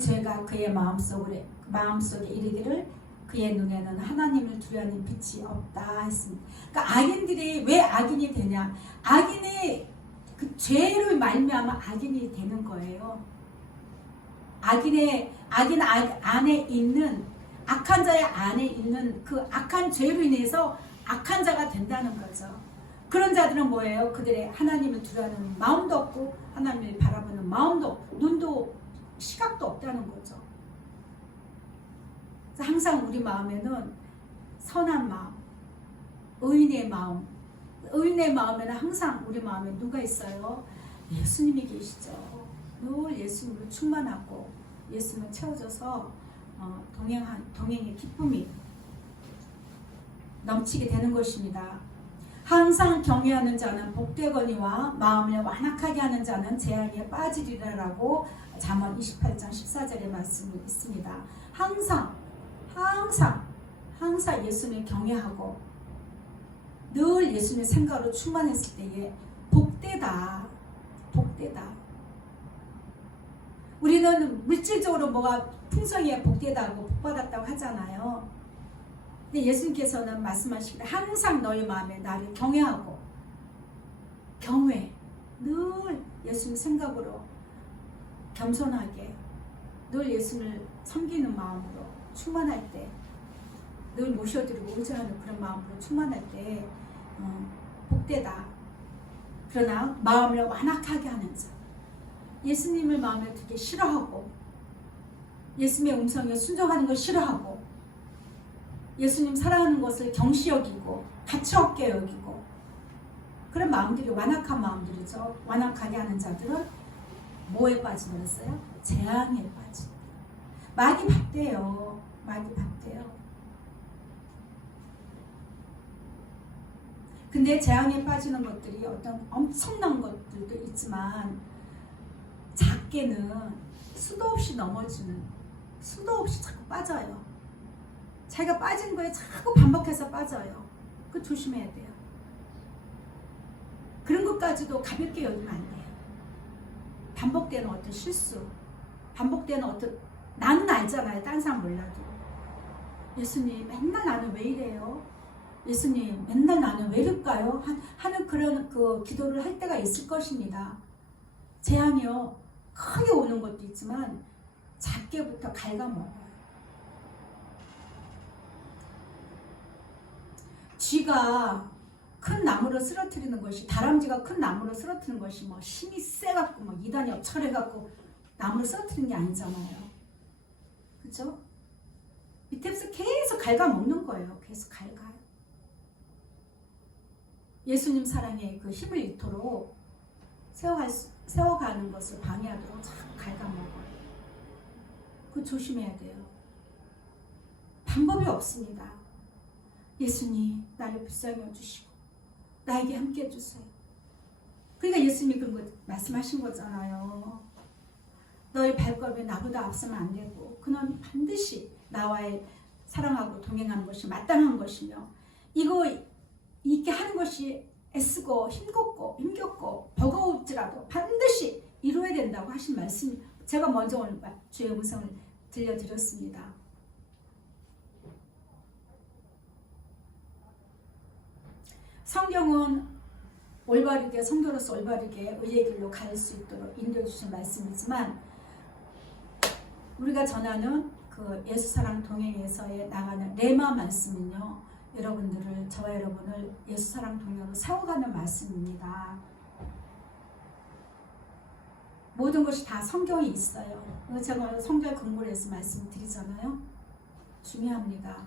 죄가 그의 마음속에 이르기를 그의 눈에는 하나님을 두려워하는 빛이 없다 했습니다. 그러니까 악인들이 왜 악인이 되냐? 악인의 그 죄로 말미암아 악인이 되는 거예요. 악인 안에 있는 악한 자의 안에 있는 그 악한 죄로 인해서 악한 자가 된다는 거죠. 그런 자들은 뭐예요? 그들의 하나님을 두려워하는 마음도 없고 하나님을 바라보는 마음도 없고 눈도 시각도 없다는 거죠. 그래서 항상 우리 마음에는 선한 마음, 의인의 마음, 의인의 마음에는 항상 우리 마음에 누가 있어요? 예수님이 계시죠. 늘 예수님으로 충만하고 예수님을 채워져서 동행의 기쁨이 넘치게 되는 것입니다. 항상 경외하는 자는 복되거니와 마음을 완악하게 하는 자는 재앙에 빠지리라라고 잠언 28장 14절의 말씀이 있습니다. 항상 예수님을 경외하고 늘 예수님의 생각으로 충만했을 때에 복되다. 우리는 물질적으로 뭐가 풍성해야 복되다고 복받았다고 하잖아요. 근데 예수님께서는 말씀하시기를 항상 너희 마음에 나를 경외하고 늘 예수님 생각으로 겸손하게 늘 예수님을 섬기는 마음으로 충만할 때 늘 모셔드리고 의지하는 그런 마음으로 충만할 때 복되다. 그러나 마음을 완악하게 하는 자, 예수님을 마음에 두기 싫어하고 예수님의 음성에 순종하는 걸 싫어하고 예수님 사랑하는 것을 경시 여기고 가치 없게 여기고 그런 마음들이 완악한 마음들이죠. 완악하게 하는 자들은 뭐에 빠지겠어요? 재앙에 빠진다. 많이 봤대요. 근데 재앙에 빠지는 것들이 어떤 엄청난 것들도 있지만 작게는 수도 없이 넘어지는, 수도 없이 자꾸 빠져요. 자기가 빠진 거에 자꾸 반복해서 빠져요. 그거 조심해야 돼요. 그런 것까지도 가볍게 여기면 안 돼요. 반복되는 어떤 실수, 반복되는 어떤, 나는 알잖아요. 딴 사람 몰라도. 예수님 맨날 나는 왜 이래요? 예수님 맨날 나는 왜 이럴까요? 하는 그런 그 기도를 할 때가 있을 것입니다. 재앙이요 크게 오는 것도 있지만 작게부터 갉아먹어요. 쥐가 큰 나무를 쓰러뜨리는 것이, 다람쥐가 큰 나무를 쓰러뜨리는 것이 뭐 힘이 세갖고 뭐 이단이 업철해갖고 나무를 쓰러뜨리는 게 아니잖아요. 그죠? 밑에서 계속 갉아먹는 거예요. 계속 갉아요. 예수님 사랑의 그 힘을 잃도록 세워가는 것을 방해하도록 자꾸 갉아먹어요. 그거 조심해야 돼요. 방법이 없습니다. 예수님 나를 불쌍히 여주시고 나에게 함께 해주세요. 그러니까 예수님이 그런 거 말씀하신 거잖아요. 너의 발걸음에 나보다 앞서면 안 되고 그는 반드시 나와의 사랑하고 동행하는 것이 마땅한 것이며 이거 있게 하는 것이 애쓰고 힘겹고 버거울지라도 반드시 이루어야 된다고 하신 말씀, 제가 먼저 오늘 주의 음성을 들려드렸습니다. 성경은 올바르게, 성도로서 올바르게 의의 길로 갈 수 있도록 인도해 주신 말씀이지만 우리가 전하는 그 예수사랑 동행에서의 나가는 레마 말씀은요, 여러분들을, 저와 여러분을 예수사랑 동행으로 세워가는 말씀입니다. 모든 것이 다 성경에 있어요. 제가 성경 공부를 해서 말씀드리잖아요. 중요합니다.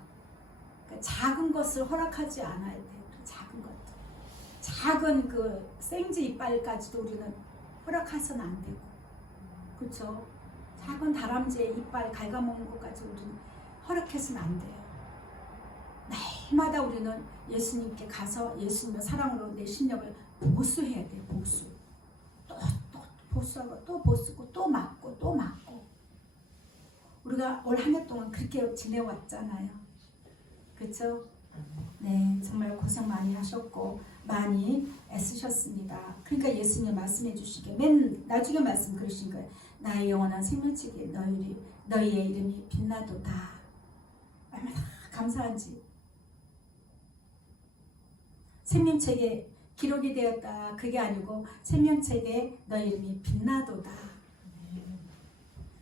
그러니까 작은 것을 허락하지 않아야 돼요. 작은 것들. 작은 그 생쥐 이빨까지도 우리는 허락해서는 안 되고, 그렇죠? 작은 다람쥐의 이빨 갉아먹는 것까지 우리는 허락해서는 안 돼요. 날마다 우리는 예수님께 가서 예수님의 사랑으로 내 신령을 보수해야 돼요. 보수. 또 보수하고 또 보수고 또 맞고 또 맞고. 우리가 올 한 해 동안 그렇게 지내왔잖아요. 그렇죠? 네, 정말 고생 많이 하셨고 많이 애쓰셨습니다. 그러니까 예수님 말씀해 주시게 맨 나중에 말씀 그러신 거예요. 나의 영원한 생명책에 너희의 이름이 빛나도다. 얼마나 감사한지. 생명책에 기록이 되었다. 그게 아니고 생명책에 너희 이름이 빛나도다.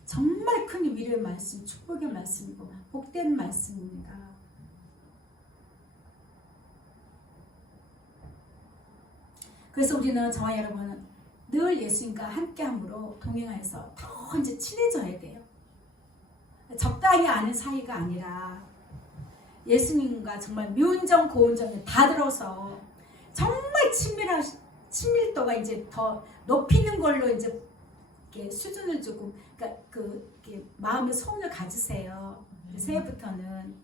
정말 큰 위로의 말씀, 축복의 말씀이고 복된 말씀입니다. 그래서 우리는 저와 여러분은 늘 예수님과 함께함으로 동행해서 더 이제 친해져야 돼요. 적당히 아는 사이가 아니라 예수님과 정말 미운정 고운정이 다 들어서 정말 친밀도가 이제 더 높이는 걸로 이제 이렇게 수준을 주고, 그러니까 이렇게 마음의 소원을 가지세요. 새해부터는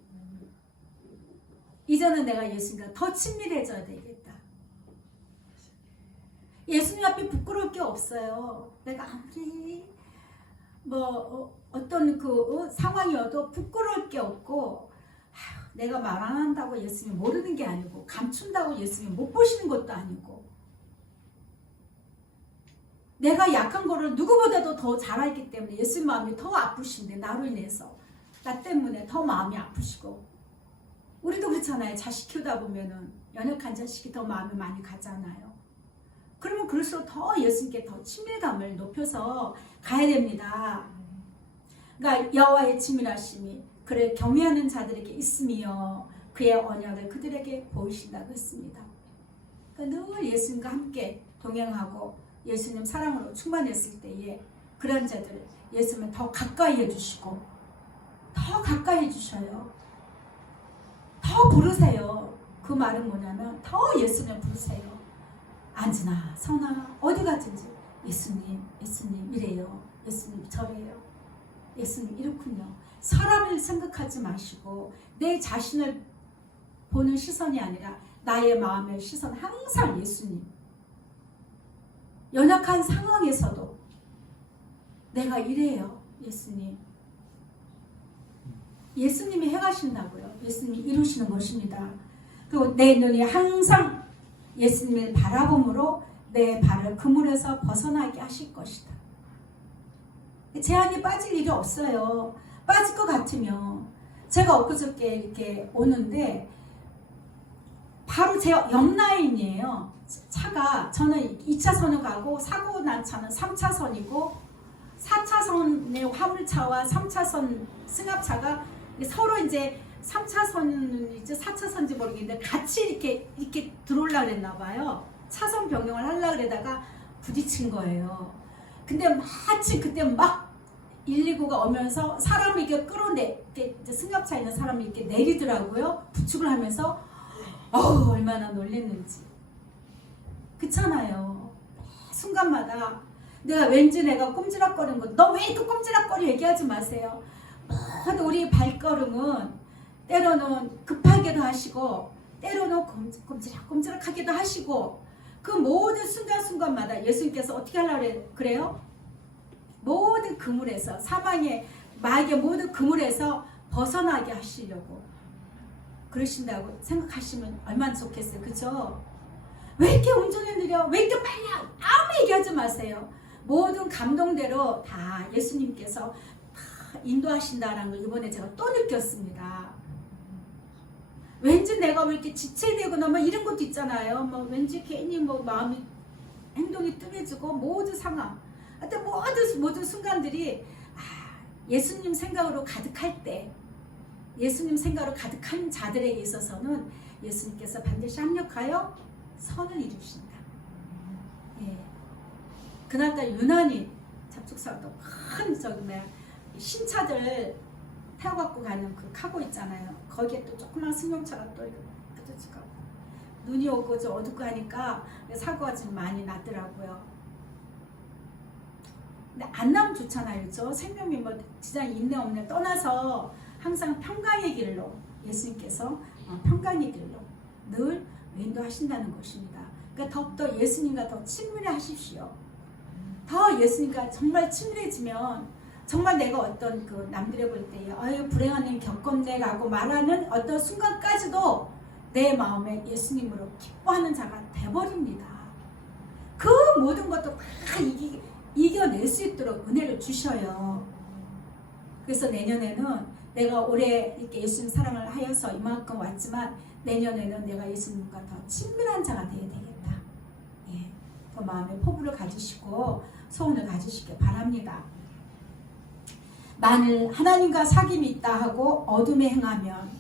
이제는 내가 예수님과 더 친밀해져야 되겠다. 예수님 앞에 부끄러울 게 없어요. 내가 아무리 어떤 상황이어도 부끄러울 게 없고, 내가 말 안 한다고 예수님 모르는 게 아니고, 감춘다고 예수님 못 보시는 것도 아니고, 내가 약한 거를 누구보다도 더 잘 알기 때문에 예수님 마음이 더 아프신데, 나로 인해서 나 때문에 더 마음이 아프시고, 우리도 그렇잖아요. 자식 키우다 보면은 연약한 자식이 더 마음이 많이 가잖아요. 그러면 그럴수록 더 예수님께 더 친밀감을 높여서 가야 됩니다. 그러니까 여호와의 친밀하심이 그를 경외하는 자들에게 있으며 그의 언약을 그들에게 보이신다고 했습니다. 그러니까 늘 예수님과 함께 동행하고 예수님 사랑으로 충만했을 때에 그런 자들을 예수님은 더 가까이 해주시고, 더 가까이 해주셔요. 더 부르세요. 그 말은 뭐냐면 더 예수님 부르세요. 안진아, 선아, 어디 갔든지 예수님, 예수님 이래요. 예수님 저래요. 예수님 이렇군요. 사람을 생각하지 마시고 내 자신을 보는 시선이 아니라 나의 마음의 시선, 항상 예수님. 연약한 상황에서도 내가 이래요. 예수님. 예수님이 해가신다고요. 예수님이 이루시는 것입니다. 그리고 내 눈이 항상 예수님을 바라봄으로 내 발을 그물에서 벗어나게 하실 것이다. 제 안에 빠질 일이 없어요. 빠질 것 같으면 제가 엊그저께 이렇게 오는데 바로 제 옆라인이에요. 차가 저는 2차선을 가고 사고 난 차는 3차선이고 4차선의 화물차와 3차선 승합차가 서로 이제 3차선인지 4차선인지 모르겠는데 같이 이렇게 들어오려고 그랬나 봐요. 차선 변경을 하려고 그러다가 부딪힌 거예요. 근데 마치 그때 막 119가 오면서 사람을 이렇게 이제 승합차에 있는 사람이 이렇게 내리더라고요. 부축을 하면서 얼마나 놀랬는지. 그렇잖아요. 순간마다 내가 꼼지락거리는 거, 너 왜 이렇게 꼼지락거리 얘기하지 마세요. 모두 우리 발걸음은 때로는 급하게도 하시고 때로는 꼼지락하게도 하시고, 그 모든 순간순간마다 예수님께서 어떻게 하려고 그래요? 모든 그물에서, 사방의 마귀의 모든 그물에서 벗어나게 하시려고 그러신다고 생각하시면 얼마나 좋겠어요. 그죠? 왜 이렇게 운전이 느려? 왜 이렇게 빨리? 아무 얘기하지 마세요. 모든 감동대로 다 예수님께서 다 인도하신다라는 걸 이번에 제가 또 느꼈습니다. 왠지 내가 왜 이렇게 지체되거나 이런 것도 있잖아요. 왠지 괜히 마음이, 행동이 뜸해지고 모든 상황, 하여튼 모든 순간들이 예수님 생각으로 가득할 때, 예수님 생각으로 가득한 자들에게 있어서는 예수님께서 반드시 합력하여 선을 이루신다. 예. 그날따라 유난히 접촉사고도 큰 신차들 태워갖고 가는 그 카고 있잖아요. 거기에 또 조그만 승용차가 또 부딪히고 눈이 오고 좀 어둡고 하니까 사고가 좀 많이 났더라고요. 근데 안 나면 좋잖아요. 그렇죠? 생명이 지장이 있네 없네 떠나서 항상 평강의 길로 예수님께서 평강의 길로 늘 인도하신다는 것입니다. 그러니까 더욱더 예수님과 더 친밀하십시오. 더 예수님과 정말 친밀해지면 정말 내가 어떤 남들이 볼 때에 불행한 일 겪었네 라고 말하는 어떤 순간까지도 내 마음에 예수님으로 기뻐하는 자가 돼버립니다. 그 모든 것도 다 이겨낼 수 있도록 은혜를 주셔요. 그래서 내년에는 내가 올해 이렇게 예수님 사랑을 하여서 이만큼 왔지만 내년에는 내가 예수님과 더 친밀한 자가 되어야 되겠다. 예, 그 마음의 포부를 가지시고 소원을 가지시길 바랍니다. 만일 하나님과 사귐이 있다 하고 어둠에 행하면,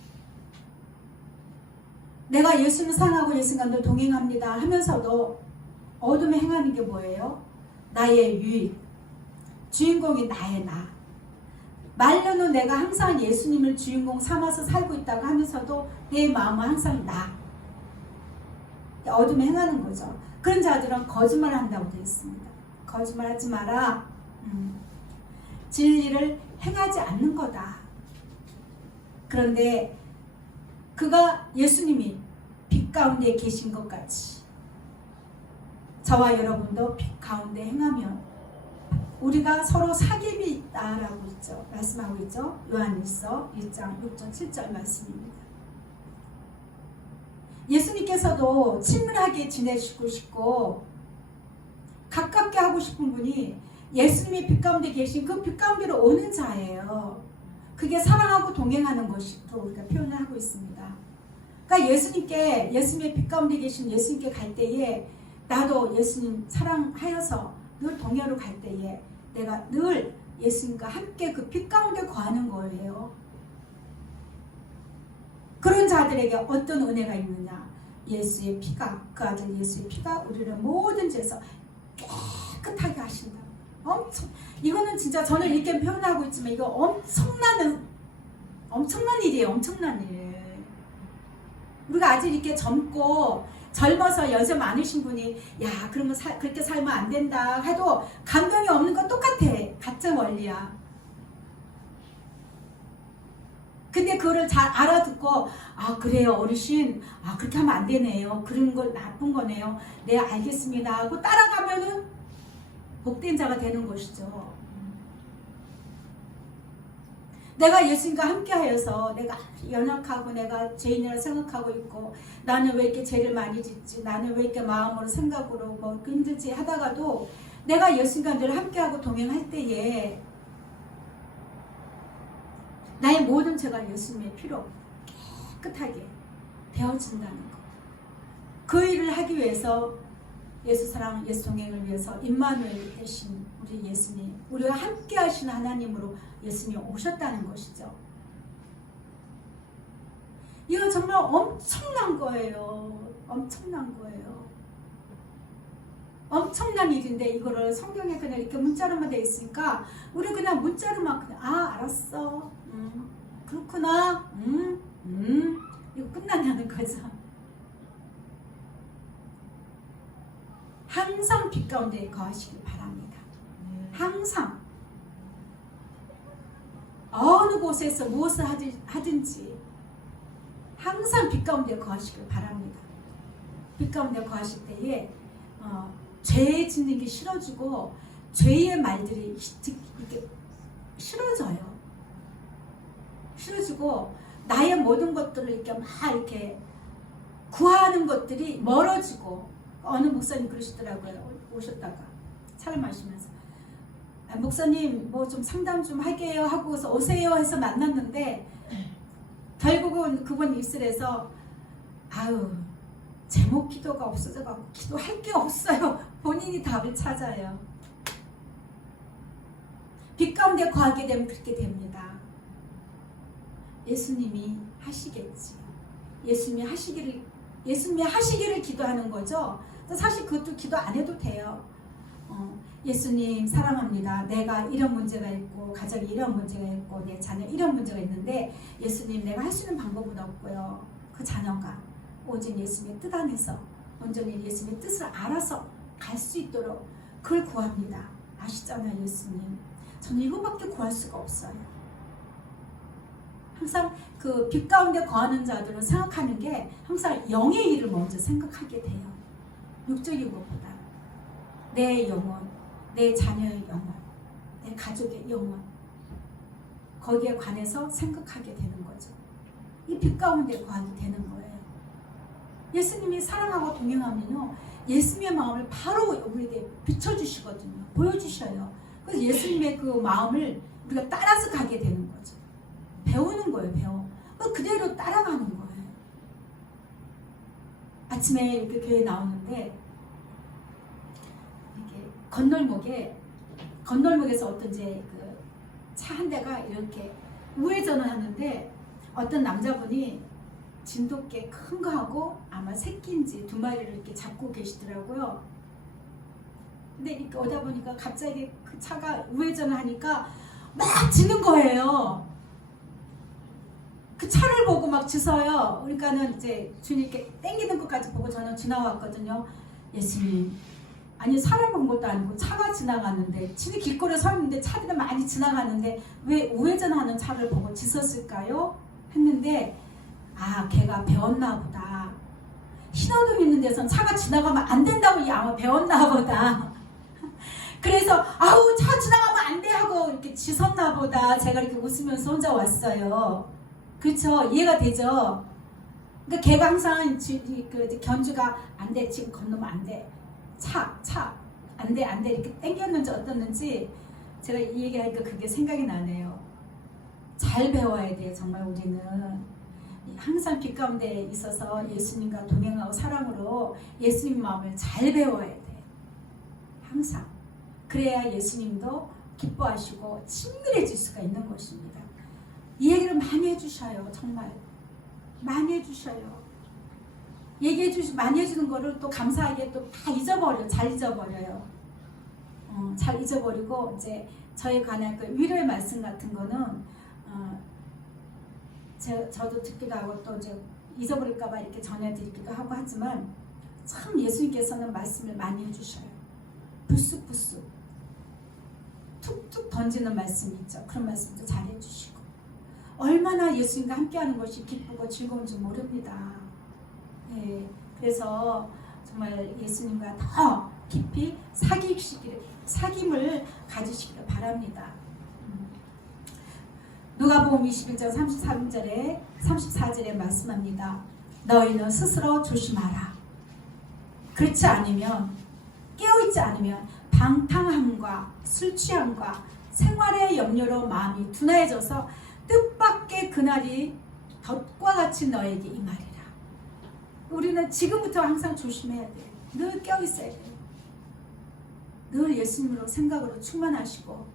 내가 예수님을 사랑하고 예수님과 늘 동행합니다 하면서도 어둠에 행하는 게 뭐예요? 나의 유익. 주인공이 나의 나. 말로는 내가 항상 예수님을 주인공 삼아서 살고 있다고 하면서도 내 마음은 항상 나. 어둠에 행하는 거죠. 그런 자들은 거짓말을 한다고 되어 있습니다. 거짓말하지 마라. 진리를 행하지 않는 거다. 그런데 그가 예수님이 빛 가운데 계신 것 같이 저와 여러분도 빛 가운데 행하면 우리가 서로 사귐이 있다라고 있죠. 말씀하고 있죠. 요한일서 1장 6절 7절 말씀입니다. 예수님께서도 친밀하게 지내시고 싶고 가깝게 하고 싶은 분이 예수님이 빛 가운데 계신 그 빛 가운데로 오는 자예요. 그게 사랑하고 동행하는 것으로 우리가 표현을 하고 있습니다. 그러니까 예수님의 빛 가운데 계신 예수님께 갈 때에 나도 예수님 사랑하여서 늘 동행으로 갈 때에 내가 늘 예수님과 함께 그 빛 가운데 거하는 거예요. 그런 자들에게 어떤 은혜가 있느냐? 예수의 피가, 그 아들 예수의 피가 우리를 모든 죄에서 깨끗하게 하신다. 이거는 진짜 저는 이렇게 표현하고 있지만 이거 엄청난 일이에요. 엄청난 일. 우리가 아직 이렇게 젊어서 연세 많으신 분이 야 그러면 그렇게 살면 안 된다 해도 감동이 없는 건 똑같아. 같은 원리야. 근데 그거를 잘 알아듣고 아 그래요 어르신 그렇게 하면 안 되네요. 그런 거 나쁜 거네요. 네 알겠습니다 하고 따라가면은 복된 자가 되는 것이죠. 내가 예수님과 함께 하여서 내가 연약하고 내가 죄인이라 생각하고 있고 나는 왜 이렇게 죄를 많이 짓지, 나는 왜 이렇게 마음으로 생각으로 뭐 힘들지 하다가도 내가 예수님과 늘 함께하고 동행할 때에 나의 모든 죄가 예수님의 피로 깨끗하게 되어진다는 것. 그 일을 하기 위해서 예수 사랑, 예수 동행을 위해서 임마누엘 대신 우리 예수님, 우리와 함께 하시는 하나님으로 예수님이 오셨다는 것이죠. 이건 정말 엄청난 거예요. 엄청난 거예요. 엄청난 일인데 이거를 성경에 그냥 이렇게 문자로만 되어 있으니까 우리 그냥 문자로만 그냥 알았어. 그렇구나. 이거 끝난다는 거죠. 항상 빛 가운데 거하시길 바랍니다. 항상 어느 곳에서 무엇을 하든지 항상 빛 가운데 거하시길 바랍니다. 빛 가운데 거하실 때에 죄 짓는 게 싫어지고 죄의 말들이 이렇게 싫어져요. 싫어지고 나의 모든 것들을 이렇게 막 이렇게 구하는 것들이 멀어지고 어느 목사님 그러시더라고요. 오셨다가 차를 마시면서 목사님 뭐 좀 상담 좀 할게요 하고서 오세요 해서 만났는데 결국은 그분 입술에서 아유 제목 기도가 없어져가지고 기도할 게 없어요. 본인이 답을 찾아요. 빛 가운데 거하게 되면 그렇게 됩니다. 예수님이 하시겠지. 예수님이 하시기를 기도하는 거죠. 사실 그것도 기도 안 해도 돼요. 예수님 사랑합니다. 내가 이런 문제가 있고 가정에 이런 문제가 있고 내 자녀 이런 문제가 있는데 예수님 내가 할 수 있는 방법은 없고요. 그 자녀가 오직 예수님의 뜻 안에서 온전히 예수님의 뜻을 알아서 갈 수 있도록 그걸 구합니다. 아시잖아요 예수님. 저는 이거밖에 구할 수가 없어요. 항상 그 빛 가운데 거하는 자들은 생각하는 게 항상 영의 일을 먼저 생각하게 돼요. 육적인 것보다 내 영혼, 내 자녀의 영혼, 내 가족의 영혼 거기에 관해서 생각하게 되는 거죠. 이 빛 가운데 거하게 되는 거예요. 예수님이 사랑하고 동행하면요 예수님의 마음을 바로 우리에게 비춰주시거든요. 보여주셔요. 그래서 예수님의 그 마음을 우리가 따라서 가게 되는 거죠. 배우는 거예요. 배워. 그대로 따라가는 거예요. 아침에 이렇게 교회 나오는데 이렇게 건널목에서 어떤 이제 그 차 한 대가 이렇게 우회전을 하는데 어떤 남자분이 진돗개 큰 거 하고 아마 새끼인지 두 마리를 이렇게 잡고 계시더라고요. 근데 이렇게 오다 보니까 갑자기 그 차가 우회전을 하니까 막 지는 거예요. 그 차를 보고 막 지서요. 그러니까는 이제 주님께 땡기는 것까지 보고 저는 지나왔거든요. 예수님, 아니 사람 본 것도 아니고 차가 지나가는데 지금 길거리에 서 있는데 차들이 많이 지나가는데 왜 우회전하는 차를 보고 지섰을까요? 했는데 아, 걔가 배웠나 보다. 신호등 있는 데선 차가 지나가면 안 된다고 아마 배웠나 보다. 그래서 아우, 차 지나가면 안 돼 하고 이렇게 지섰나 보다. 제가 이렇게 웃으면서 혼자 왔어요. 그렇죠? 이해가 되죠? 그러니까 걔가 항상 그 견주가 안 돼, 지금 건너면 안 돼, 차 안 돼 이렇게 땡겼는지 어떻는지 제가 이 얘기하니까 그게 생각이 나네요. 잘 배워야 돼요. 정말 우리는 항상 빛 가운데 있어서 예수님과 동행하고 사랑으로 예수님 마음을 잘 배워야 돼. 항상. 그래야 예수님도 기뻐하시고 친밀해질 수가 있는 것입니다. 이 얘기를 많이 해주셔요. 정말 많이 해주셔요. 많이 해주는 거를 또 감사하게 또 다 잊어버려요. 잘 잊어버려요. 잘 잊어버리고 이제 저에 관한 그 위로의 말씀 같은 거는 저도 듣기도 하고 또 이제 잊어버릴까봐 이렇게 전해드리기도 하고 하지만 참 예수님께서는 말씀을 많이 해주셔요. 불쑥불쑥 툭툭 던지는 말씀 있죠. 그런 말씀도 잘 해주시고 얼마나 예수님과 함께하는 것이 기쁘고 즐거운지 모릅니다. 네, 그래서 정말 예수님과 더 깊이 사귐을 가지시기를 바랍니다. 누가복음 21장 34절에 말씀합니다. 너희는 스스로 조심하라. 그렇지 않으면, 깨어있지 않으면 방탕함과 술취함과 생활의 염려로 마음이 둔해져서 뜻밖의 그날이 덫과 같이 너에게 임하리라. 우리는 지금부터 항상 조심해야 돼. 늘 깨어있어야 돼. 늘 예수님으로 생각으로 충만하시고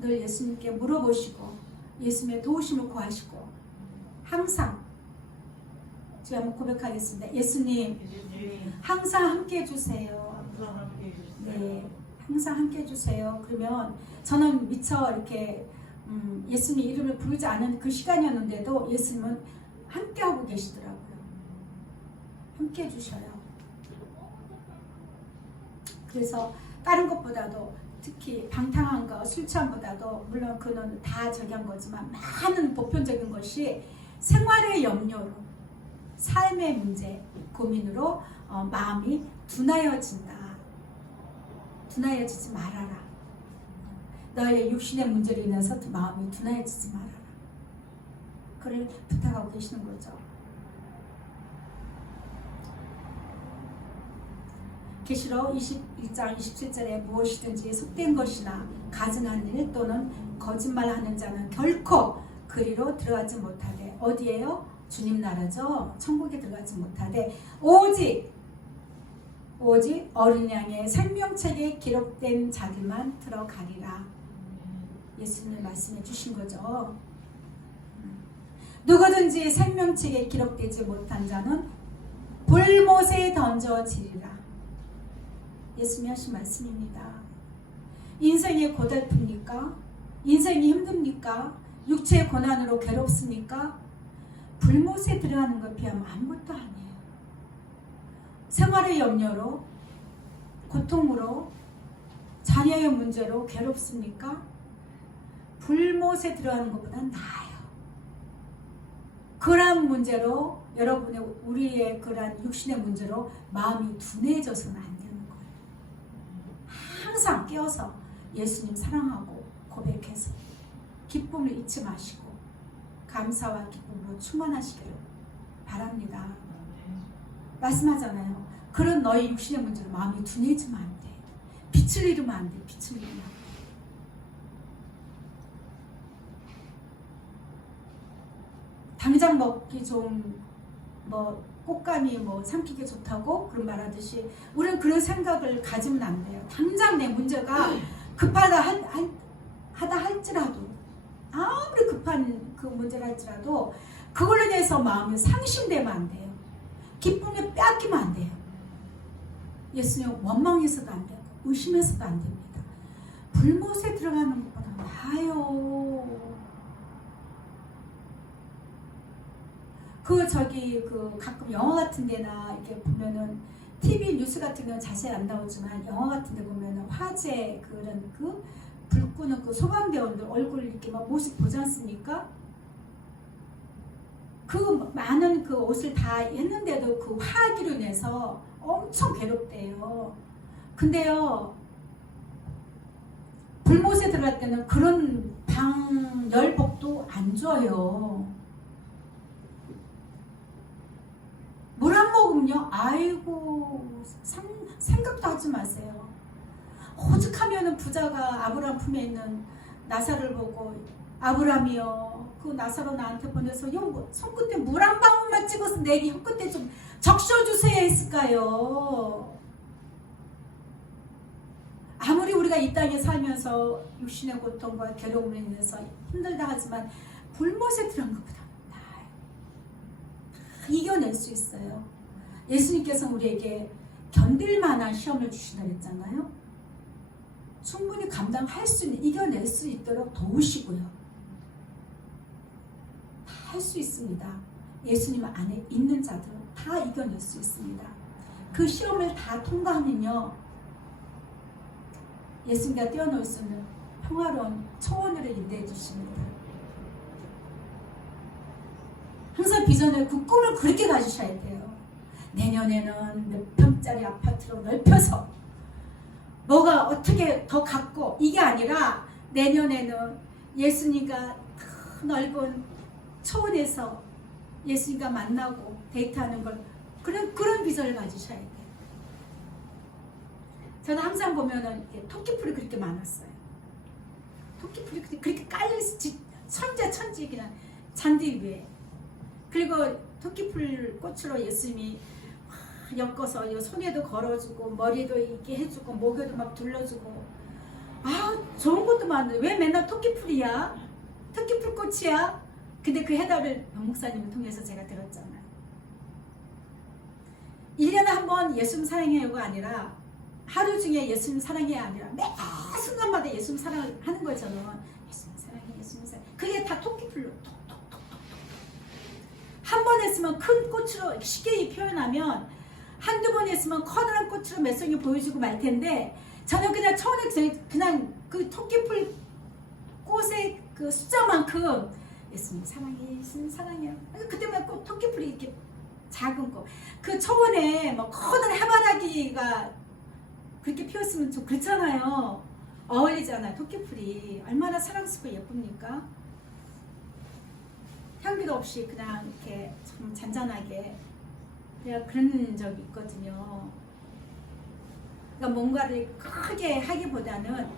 늘 예수님께 물어보시고 예수님의 도우심을 구하시고 항상 제가 한번 고백하겠습니다. 예수님 항상 함께 해주세요. 네, 항상 함께 해주세요. 그러면 저는 미처 이렇게 예수님 이름을 부르지 않은 그 시간이었는데도 예수님은 함께하고 계시더라고요. 함께 해주셔요. 그래서 다른 것보다도 특히 방탕함과 술취함보다도 물론 그는 다 저기한 거지만 많은 보편적인 것이 생활의 염려로 삶의 문제 고민으로 마음이 둔하여진다. 둔하여지지 말아라. 너의 육신의 문제로 인해서 마음이 둔하여지지 말아라. 그를 부탁하고 계시는 거죠. 계시록 21장 27절에 무엇이든지 속된 것이나 가증한 일 또는 거짓말하는 자는 결코 그리로 들어가지 못하되 어디에요? 주님 나라죠. 천국에 들어가지 못하되 오직 어린 양의 생명책에 기록된 자들만 들어가리라. 예수님 말씀해 주신 거죠. 누구든지 생명책에 기록되지 못한 자는 불못에 던져지리라. 예수님이 하신 말씀입니다. 인생이 고달픕니까? 인생이 힘듭니까? 육체의 고난으로 괴롭습니까? 불못에 들어가는 것 비하면 아무것도 아니에요. 생활의 염려로, 고통으로, 자녀의 문제로 괴롭습니까? 불못에 들어가는 것보다 나아요. 그러한 문제로 여러분의 우리의 그러한 육신의 문제로 마음이 둔해져서는 안 되는 거예요. 항상 깨어서 예수님 사랑하고 고백해서 기쁨을 잊지 마시고 감사와 기쁨으로 충만하시기를 바랍니다. 말씀하잖아요. 그런 너의 육신의 문제로 마음이 둔해지면 안 돼. 빛을 잃으면 안 돼. 빛을 잃으면 안 돼. 당장 먹기 좋은 꽃감이 삼키기 좋다고 그런 말하듯이 우리는 그런 생각을 가지면 안 돼요. 당장 내 문제가 급하다 할지라도 아무리 급한 그 문제를 할지라도 그걸로 인해서 마음이 상심되면 안 돼요. 기쁨을 빼앗기면 안 돼요. 예수님 원망해서도 안 되고 의심해서도 안 됩니다. 불못에 들어가는 것보다 나아요. 가끔 영화 같은 데나 이렇게 보면은 TV 뉴스 같은 경우는 자세히 안 나오지만 영화 같은 데 보면은 화재 그런 불 끄는 소방대원들 얼굴 이렇게 막 모습 보지 않습니까? 많은 옷을 다 했는데도 화기로 인해서 엄청 괴롭대요. 근데요, 불못에 들어갈 때는 그런 열복도 안 줘요. 물 한 모금요? 아이고, 생각도 하지 마세요. 오죽하면은 부자가 아브라함 품에 있는 나사를 보고, 아브라함이여, 그 나사로 나한테 보내서 손끝에 물 한 방울만 찍어서 내게 혀끝에 좀 적셔주세요 했을까요? 아무리 우리가 이 땅에 살면서 육신의 고통과 괴로움으로 인해서 힘들다 하지만 불못에 들어간 것보다 나아요. 이겨낼 수 있어요. 예수님께서 우리에게 견딜 만한 시험을 주시다 했잖아요. 충분히 감당할 수 있는, 이겨낼 수 있도록 도우시고요. 다 할 수 있습니다. 예수님 안에 있는 자들은 다 이겨낼 수 있습니다. 그 시험을 다 통과하면요, 예수님과 뛰어놀 수 있는 평화로운 초원으로 인도해 주십니다. 항상 비전을, 그 꿈을 그렇게 가지셔야 돼요. 내년에는 몇 평짜리 아파트로 넓혀서 뭐가 어떻게 더 갖고, 이게 아니라 내년에는 예수님과 큰 넓은 초원에서 예수님과 만나고 데이트하는 걸, 그런 비전을 가지셔야 돼요. 저는 항상 보면은 토끼풀이 그렇게 많았어요. 토끼풀이 그렇게 깔려있어. 천지 그냥 잔디 위에. 그리고 토끼풀 꽃으로 예수님이 엮어서 손에도 걸어주고 머리도 이렇게 해주고 목에도 막 둘러주고, 좋은 것도 많은데 왜 맨날 토끼풀이야? 토끼풀 꽃이야? 근데 그 해답을 명 목사님을 통해서 제가 들었잖아요. 1년에 한 번 예수님 사랑해요가 아니라, 하루 중에 예수님 사랑해야 아니라 매 순간마다 예수님 사랑하는 거잖아요. 예수님 사랑해, 예수님 사랑해. 그게 다 토끼풀로 톡톡톡톡톡. 한 번 했으면 큰 꽃으로 쉽게 표현하면, 한두 번 했으면 커다란 꽃으로 매성이 보여주고 말 텐데, 저는 그냥 처음에 그냥 그 토끼풀 꽃의 그 숫자만큼 예수님 사랑해, 예수님 사랑해요. 그때만 꼭 토끼풀이 이렇게 작은 거, 그 초원에 뭐 커다란 해바라기가 그렇게 피었으면 좀 그렇잖아요. 어울리잖아요. 토끼풀이 얼마나 사랑스럽고 예쁩니까? 향기도 없이 그냥 이렇게 참 잔잔하게, 내가 그런 적이 있거든요. 그러니까 뭔가를 크게 하기보다는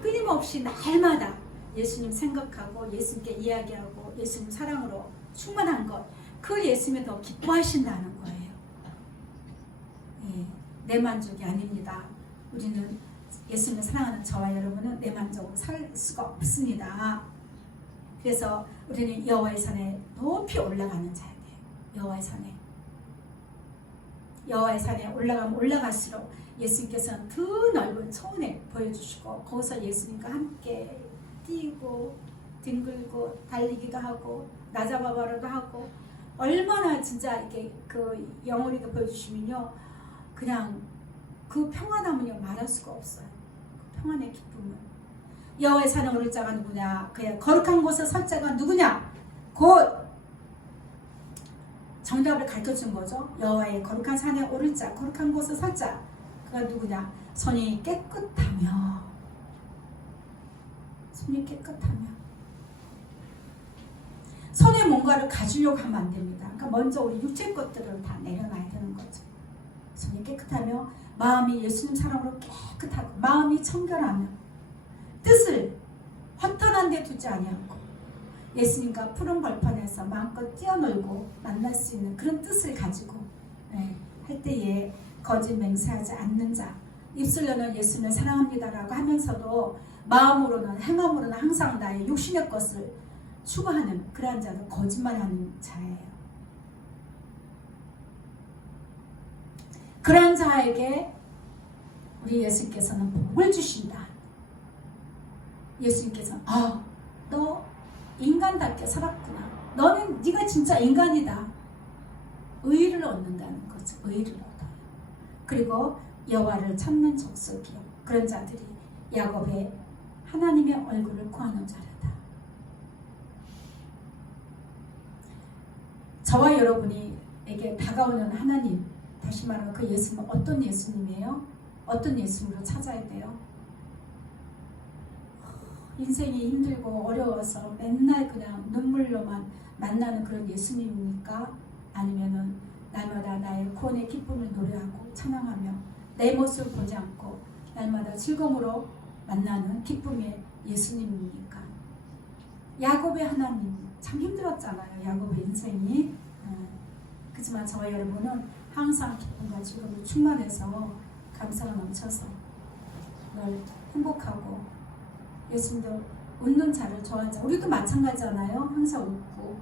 끊임없이 날마다 예수님 생각하고 예수님께 이야기하고 예수님 사랑으로 충만한 것, 그 예수님이 더 기뻐하신다는 거예요. 내 만족이 아닙니다. 우리는 예수님을 사랑하는 저와 여러분은 내 만족으로 살 수가 없습니다. 그래서 우리는 여호와의 산에 높이 올라가는 자야 돼요. 여호와의 산에 올라가면 올라갈수록 예수님께서는 더 넓은 초원에 보여주시고, 거기서 예수님과 함께 뛰고 뒹굴고 달리기도 하고 나잡아봐라도 하고, 얼마나 진짜 이렇게 그 영혼이게 보여주시면요, 그냥 그 평안함은요 말할 수가 없어요. 그 평안의 기쁨은. 여호와의 산에 오를 자가 누구냐? 그의 거룩한 곳에 설 자가 누구냐? 곧 정답을 가르쳐준 거죠. 여호와의 거룩한 산에 오를 자, 거룩한 곳에 설 자, 그가 누구냐? 손이 깨끗하며. 손에 뭔가를 가지려고 하면 안 됩니다. 그러니까 먼저 우리 육체 것들을 다 내려놔야 되는 거죠. 손이 깨끗하며 마음이 예수님 사랑으로 깨끗하고 마음이 청결하며 뜻을 허탄한 데 두지 아니하고 예수님과 푸른 벌판에서 마음껏 뛰어놀고 만날 수 있는 그런 뜻을 가지고 할 때에 거짓 맹세하지 않는 자, 입술로는 예수님을 사랑합니다라고 하면서도 마음으로는 행함으로는 항상 나의 육신의 것을 추구하는 그러한 자는 거짓말하는 자예요. 그러한 자에게 우리 예수님께서는 복을 주신다. 예수님께서는 너 인간답게 살았구나. 네가 진짜 인간이다. 의를 얻는다는 거죠. 의를 얻어요. 그리고 여호와를 찾는 족속이요. 그런 자들이 야곱의 하나님의 얼굴을 구하는 자라다. 저와 여러분에게 다가오는 하나님, 다시 말하면 그 예수님은 어떤 예수님이에요? 어떤 예수님으로 찾아야 돼요? 인생이 힘들고 어려워서 맨날 그냥 눈물로만 만나는 그런 예수님입니까? 아니면은 날마다 나의 구원의 기쁨을 노래하고 찬양하며 내 모습을 보지 않고 날마다 즐거움으로 만나는 기쁨의 예수님입니까? 야곱의 하나님 참 힘들었잖아요. 야곱의 인생이. 그렇지만 저와 여러분은 항상 기쁨과 즐거움을 충만해서 감사가 넘쳐서 늘 행복하고 예수님도 웃는 자를 좋아하자. 우리도 마찬가지잖아요. 항상 웃고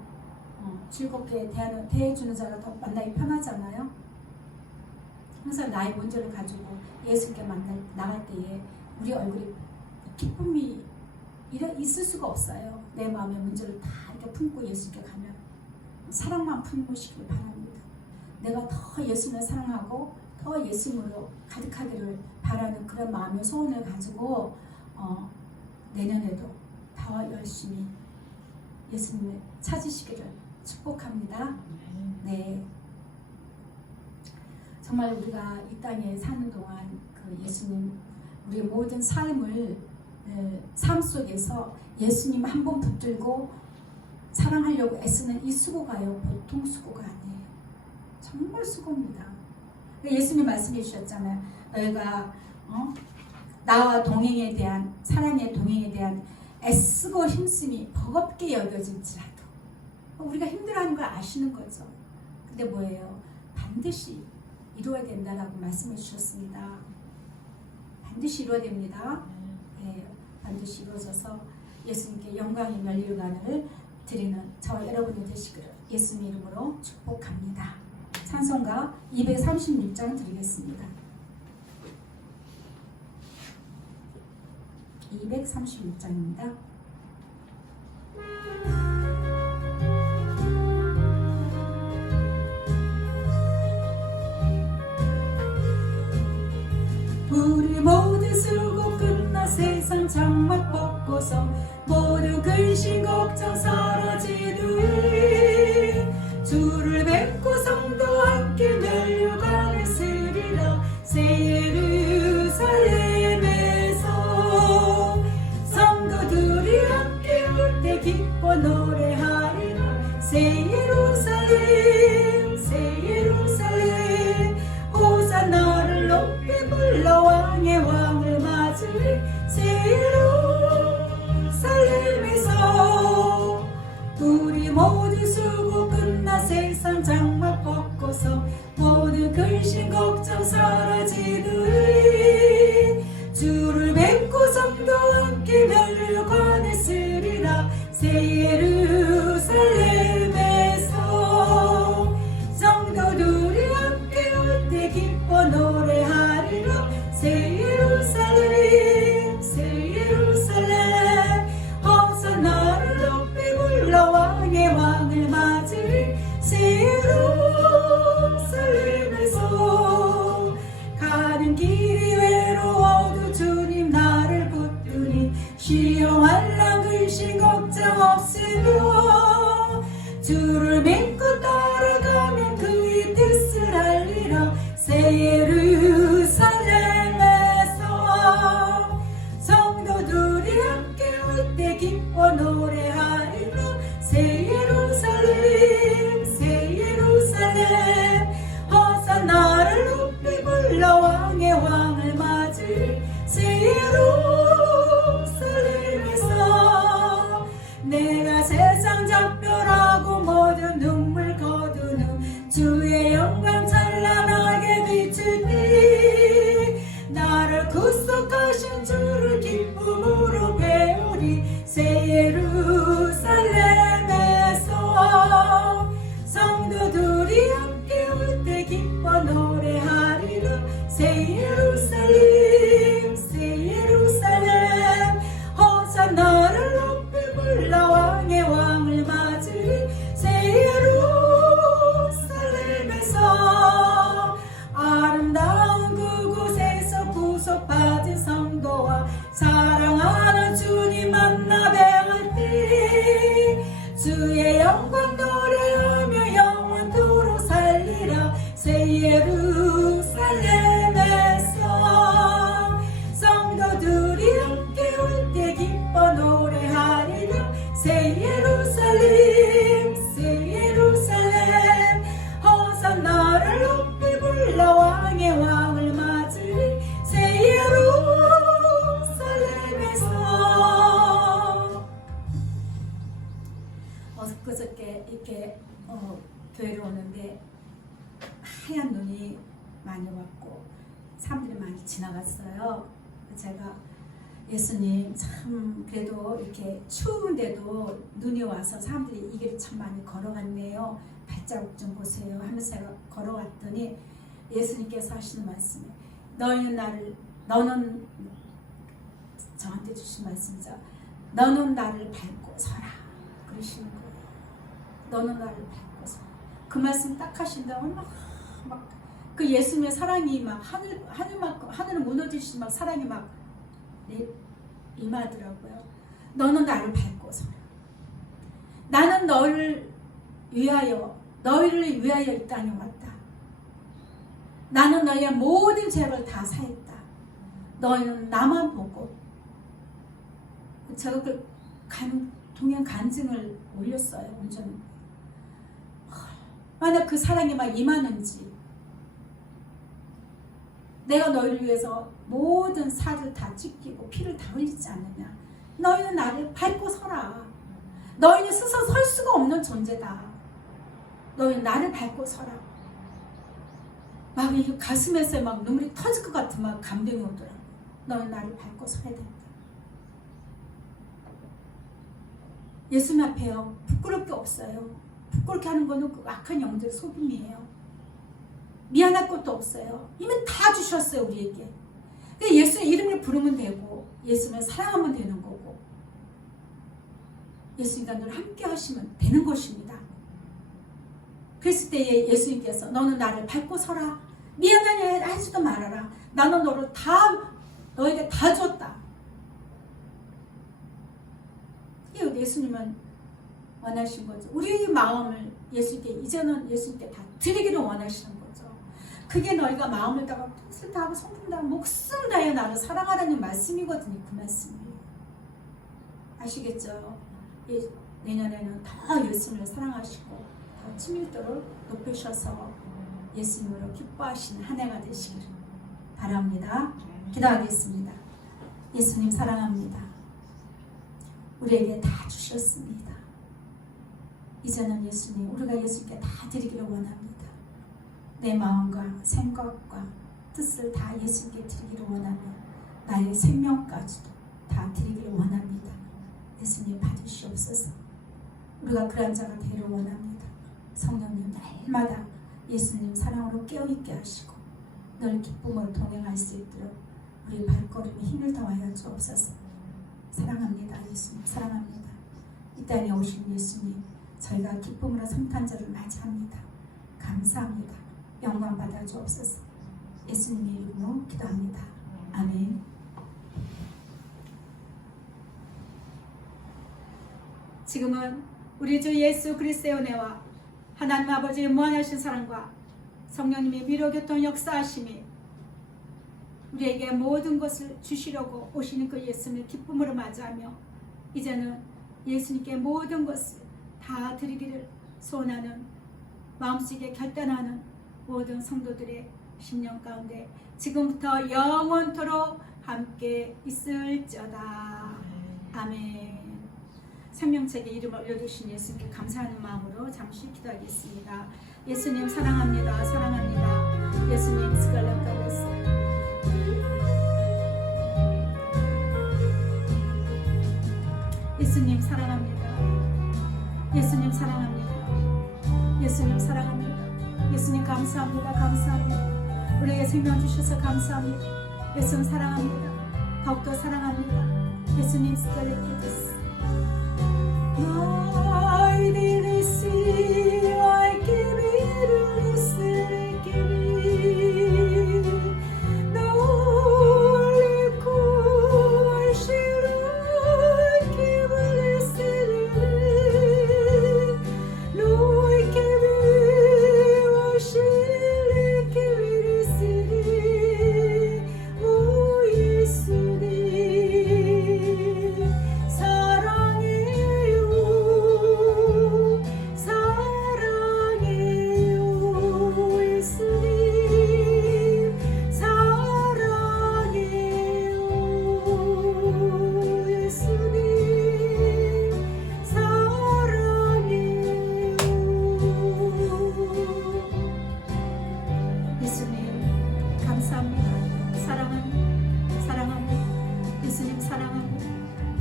즐겁게 대해주는 자가 더 만나기 편하잖아요. 항상 나의 문제를 가지고 예수님께 나갈 때에 우리 얼굴에 기쁨이 있을 수가 없어요. 내 마음의 문제를 다 이렇게 품고 예수님께 가면 사랑만 품으시길 바랍니다. 내가 더 예수님을 사랑하고 더 예수님으로 가득하기를 바라는 그런 마음의 소원을 가지고 내년에도 더 열심히 예수님을 찾으시기를 축복합니다. 네. 정말 우리가 이 땅에 사는 동안 그 예수님, 우리의 모든 삶 속에서 예수님 한 번 붙들고 사랑하려고 애쓰는 이 수고가요, 보통 수고가 아니에요. 정말 수고입니다. 예수님 말씀해 주셨잖아요. 너희가 나와 동행에 대한 사랑의 동행에 대한 애쓰고 힘쓰이 버겁게 여겨질지라도 우리가 힘들어하는 걸 아시는 거죠. 근데 뭐예요? 반드시 이루어야 된다라고 말씀해 주셨습니다. 반드시 이루어야 됩니다. 네, 반드시 이루어져서 예수님께 영광의 면류관을 드리는 저와 여러분이 되시기를 예수님 이름으로 축복합니다. 찬송가 236장 드리겠습니다. 236장입니다. 우리 모두 수고 끝나 세상 장막 벗고서 모두 근심 걱정 사라지누이 주를 뵙고 성도 함께 면류관을 쓰리라 새 예루살렘에서 성도들이 함께 올 때 기뻐 노래하리라 새 예루살렘 새 예루살렘 호산나를 높이 불러 왕의 왕을 맞으리 새 예루살렘에서 우리 모두 수고 끝나 세상 장막 벗고서 모두 근심 걱정 사라지누이 주를 뵙고 성도 함께 면류관을 쓰리라 새 예루살렘에서 성도들이 함께 올 때 기뻐 노래하리라 새 예루살렘 새 예루살렘 호산나를 높이 불러 왕의 왕을 맞으리 새 예루살렘에서 가는 길이 외로워도 주님 나를 붙드니 시험 환난 근심 걱정 없으며 주를 믿고 따라가면 그의 뜻을 알리라 새 예루살렘에서 성도들이 함께 올 때 기뻐 노래하리라 새 예루살렘 새 예루살렘 호산나를 높이 불러 왕의 왕을 맞으리 새 예루살렘에서 내가 세상 작별하고 모든 눈물 거두는 주의 영광 찬란하게 비칠 때 나를 구속하신 주를 기쁨으로 배우리 새 예루살렘에서 성도들이 함께 올 때 기뻐 노래하리라 새 예루살렘 많이 왔고 사람들이 많이 지나갔어요. 제가 예수님 참 그래도 이렇게 추운데도 눈이 와서 사람들이 이 길을 참 많이 걸어갔네요. 발자국 좀 보세요 하면서 제가 걸어왔더니 예수님께서 하시는 말씀이 너는 저한테 주신 말씀이죠. 너는 나를 밟고 서라 그러시는 거예요. 너는 나를 밟고 서라. 그 말씀 딱 하신다고 막 그 예수님의 사랑이 막 하늘을 무너지신 막 사랑이 막 임하더라고요. 너는 나를 밟고 서라. 나는 너희를 위하여 이 땅에 왔다. 나는 너희의 모든 죄를 다 사했다. 너희는 나만 보고. 제가 그 동양 간증을 올렸어요. 완전 만약 그 사랑이 막 임하는지 내가 너희를 위해서 모든 살을 다 찢기고 피를 다 흘리지 않느냐. 너희는 나를 밟고 서라. 너희는 스스로 설 수가 없는 존재다. 너희는 나를 밟고 서라. 막 이 가슴에서 막 눈물이 터질 것 같은 막 감동이 오더라. 너희는 나를 밟고 서야 된다. 예수님 앞에요. 부끄러울 게 없어요. 부끄럽게 하는 거는 그 악한 영들의 속임이에요. 미안할 것도 없어요. 이미 다 주셨어요 우리에게. 예수의 이름을 부르면 되고 예수님을 사랑하면 되는 거고 예수님과 늘 함께 하시면 되는 것입니다. 그랬을 때에 예수님께서 너는 나를 밟고 서라. 미안하냐 하지도 말아라. 나는 너에게 다 줬다. 예수님은 원하신 거죠. 우리의 마음을 이제는 예수님께 다 드리기를 원하시는 거죠. 그게 너희가 마음을 다하고 뜻을 다하고 성품 다하고 목숨 다해 나를 사랑하라는 말씀이거든요. 그 말씀이. 아시겠죠? 내년에는 더 예수님을 사랑하시고 더 친밀도를 높이셔서 예수님으로 기뻐하시는 한 해가 되시기를 바랍니다. 기도하겠습니다. 예수님 사랑합니다. 우리에게 다 주셨습니다. 이제는 예수님, 우리가 예수님께 다 드리기를 원합니다. 내 마음과 생각과 뜻을 다 예수님께 드리기를 원하며 나의 생명까지도 다 드리기를 원합니다. 예수님 받으시옵소서. 우리가 그런 자가 되기를 원합니다. 성령님 날마다 예수님 사랑으로 깨어있게 하시고 늘 기쁨으로 동행할 수 있도록 우리 발걸음에 힘을 더하여 주옵소서. 사랑합니다. 예수님 사랑합니다. 이 땅에 오신 예수님 저희가 기쁨으로 성탄절을 맞이합니다. 감사합니다. 영광 받아 주옵소서. 예수님의 이름으로 기도합니다. 아멘. 지금은 우리 주 예수 그리스도의 은혜와 하나님 아버지의 무한하신 사랑과 성령님의 미로교통 역사하심이 우리에게 모든 것을 주시려고 오시는 그 예수님을 기쁨으로 맞이하며 이제는 예수님께 모든 것을 다 드리기를 소원하는 마음속에 결단하는 모든 성도들의 심령 가운데 지금부터 영원토록 함께 있을지어다. 아멘. 생명책에 이름을 올려주신 예수님께 감사하는 마음으로 잠시 기도하겠습니다. 예수님 사랑합니다. 사랑합니다. 예수님 스칼라카레스 예수님 사랑합니다. 예수님 사랑합니다. 예수님 사랑합니다. 예수님 감사합니다. 감사합니다. 우리에게 생명 주셔서 감사합니다. 예수님 사랑합니다. 더욱더 사랑합니다. 예수님 스칼라카레스 I did receive, I give it, listen, give it. The only good should give, listen. Lord, give it, should give it, listen. Oh, 예수님. 사랑해요.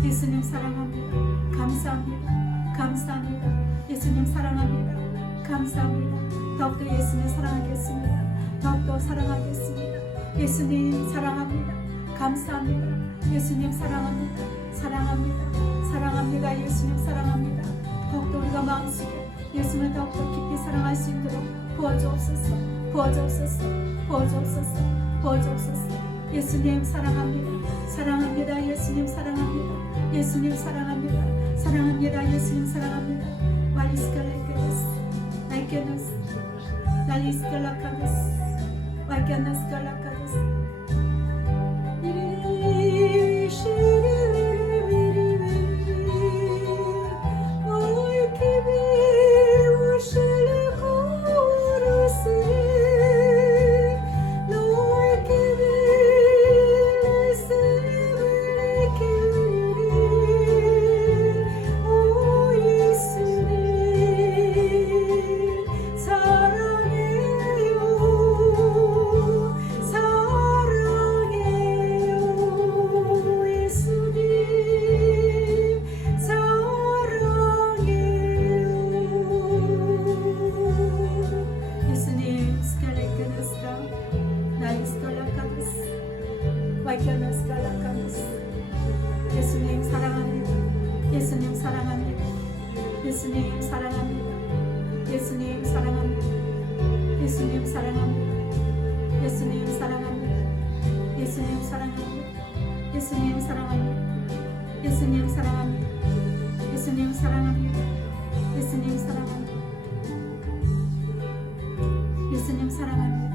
예수님 사랑합니다. 감사합니다. 감사합니다. 예수님 사랑합니다. 감사합니다. 더욱더 예수님 사랑하겠습니다. 더욱더 사랑하겠습니다. 예수님 사랑합니다. 감사합니다. 예수님 사랑합니다. 사랑합니다. 사랑합니다. 예수님 사랑합니다. 더욱더 우리가 마음속에 예수님을 더욱더 깊이 사랑할 수 있도록 부어주옵소서. 부어주옵소서. 부어주옵소서. 부어주옵소서. 예수님 사랑합니다. 사랑합니다. 예수님 사랑합니다. 예수님 사랑합니다. 사랑합니다. 예수님 사랑합니다. 말리스칼레케스 나이케노스 날리스칼라카스 와이케노스 칼라카스 예수님 사랑합니다. 예수님 사랑합니다. 예수님 사랑합니다. 예수님 사랑합니다. 예수님 사랑합니다. 예수님 사랑합니다. 예수님 사랑합니다. 예수님 사랑합니다. 예수님 사랑합니다. 예수님 사랑합니다. 예수님 사랑합니다. 예수님 사랑합니다.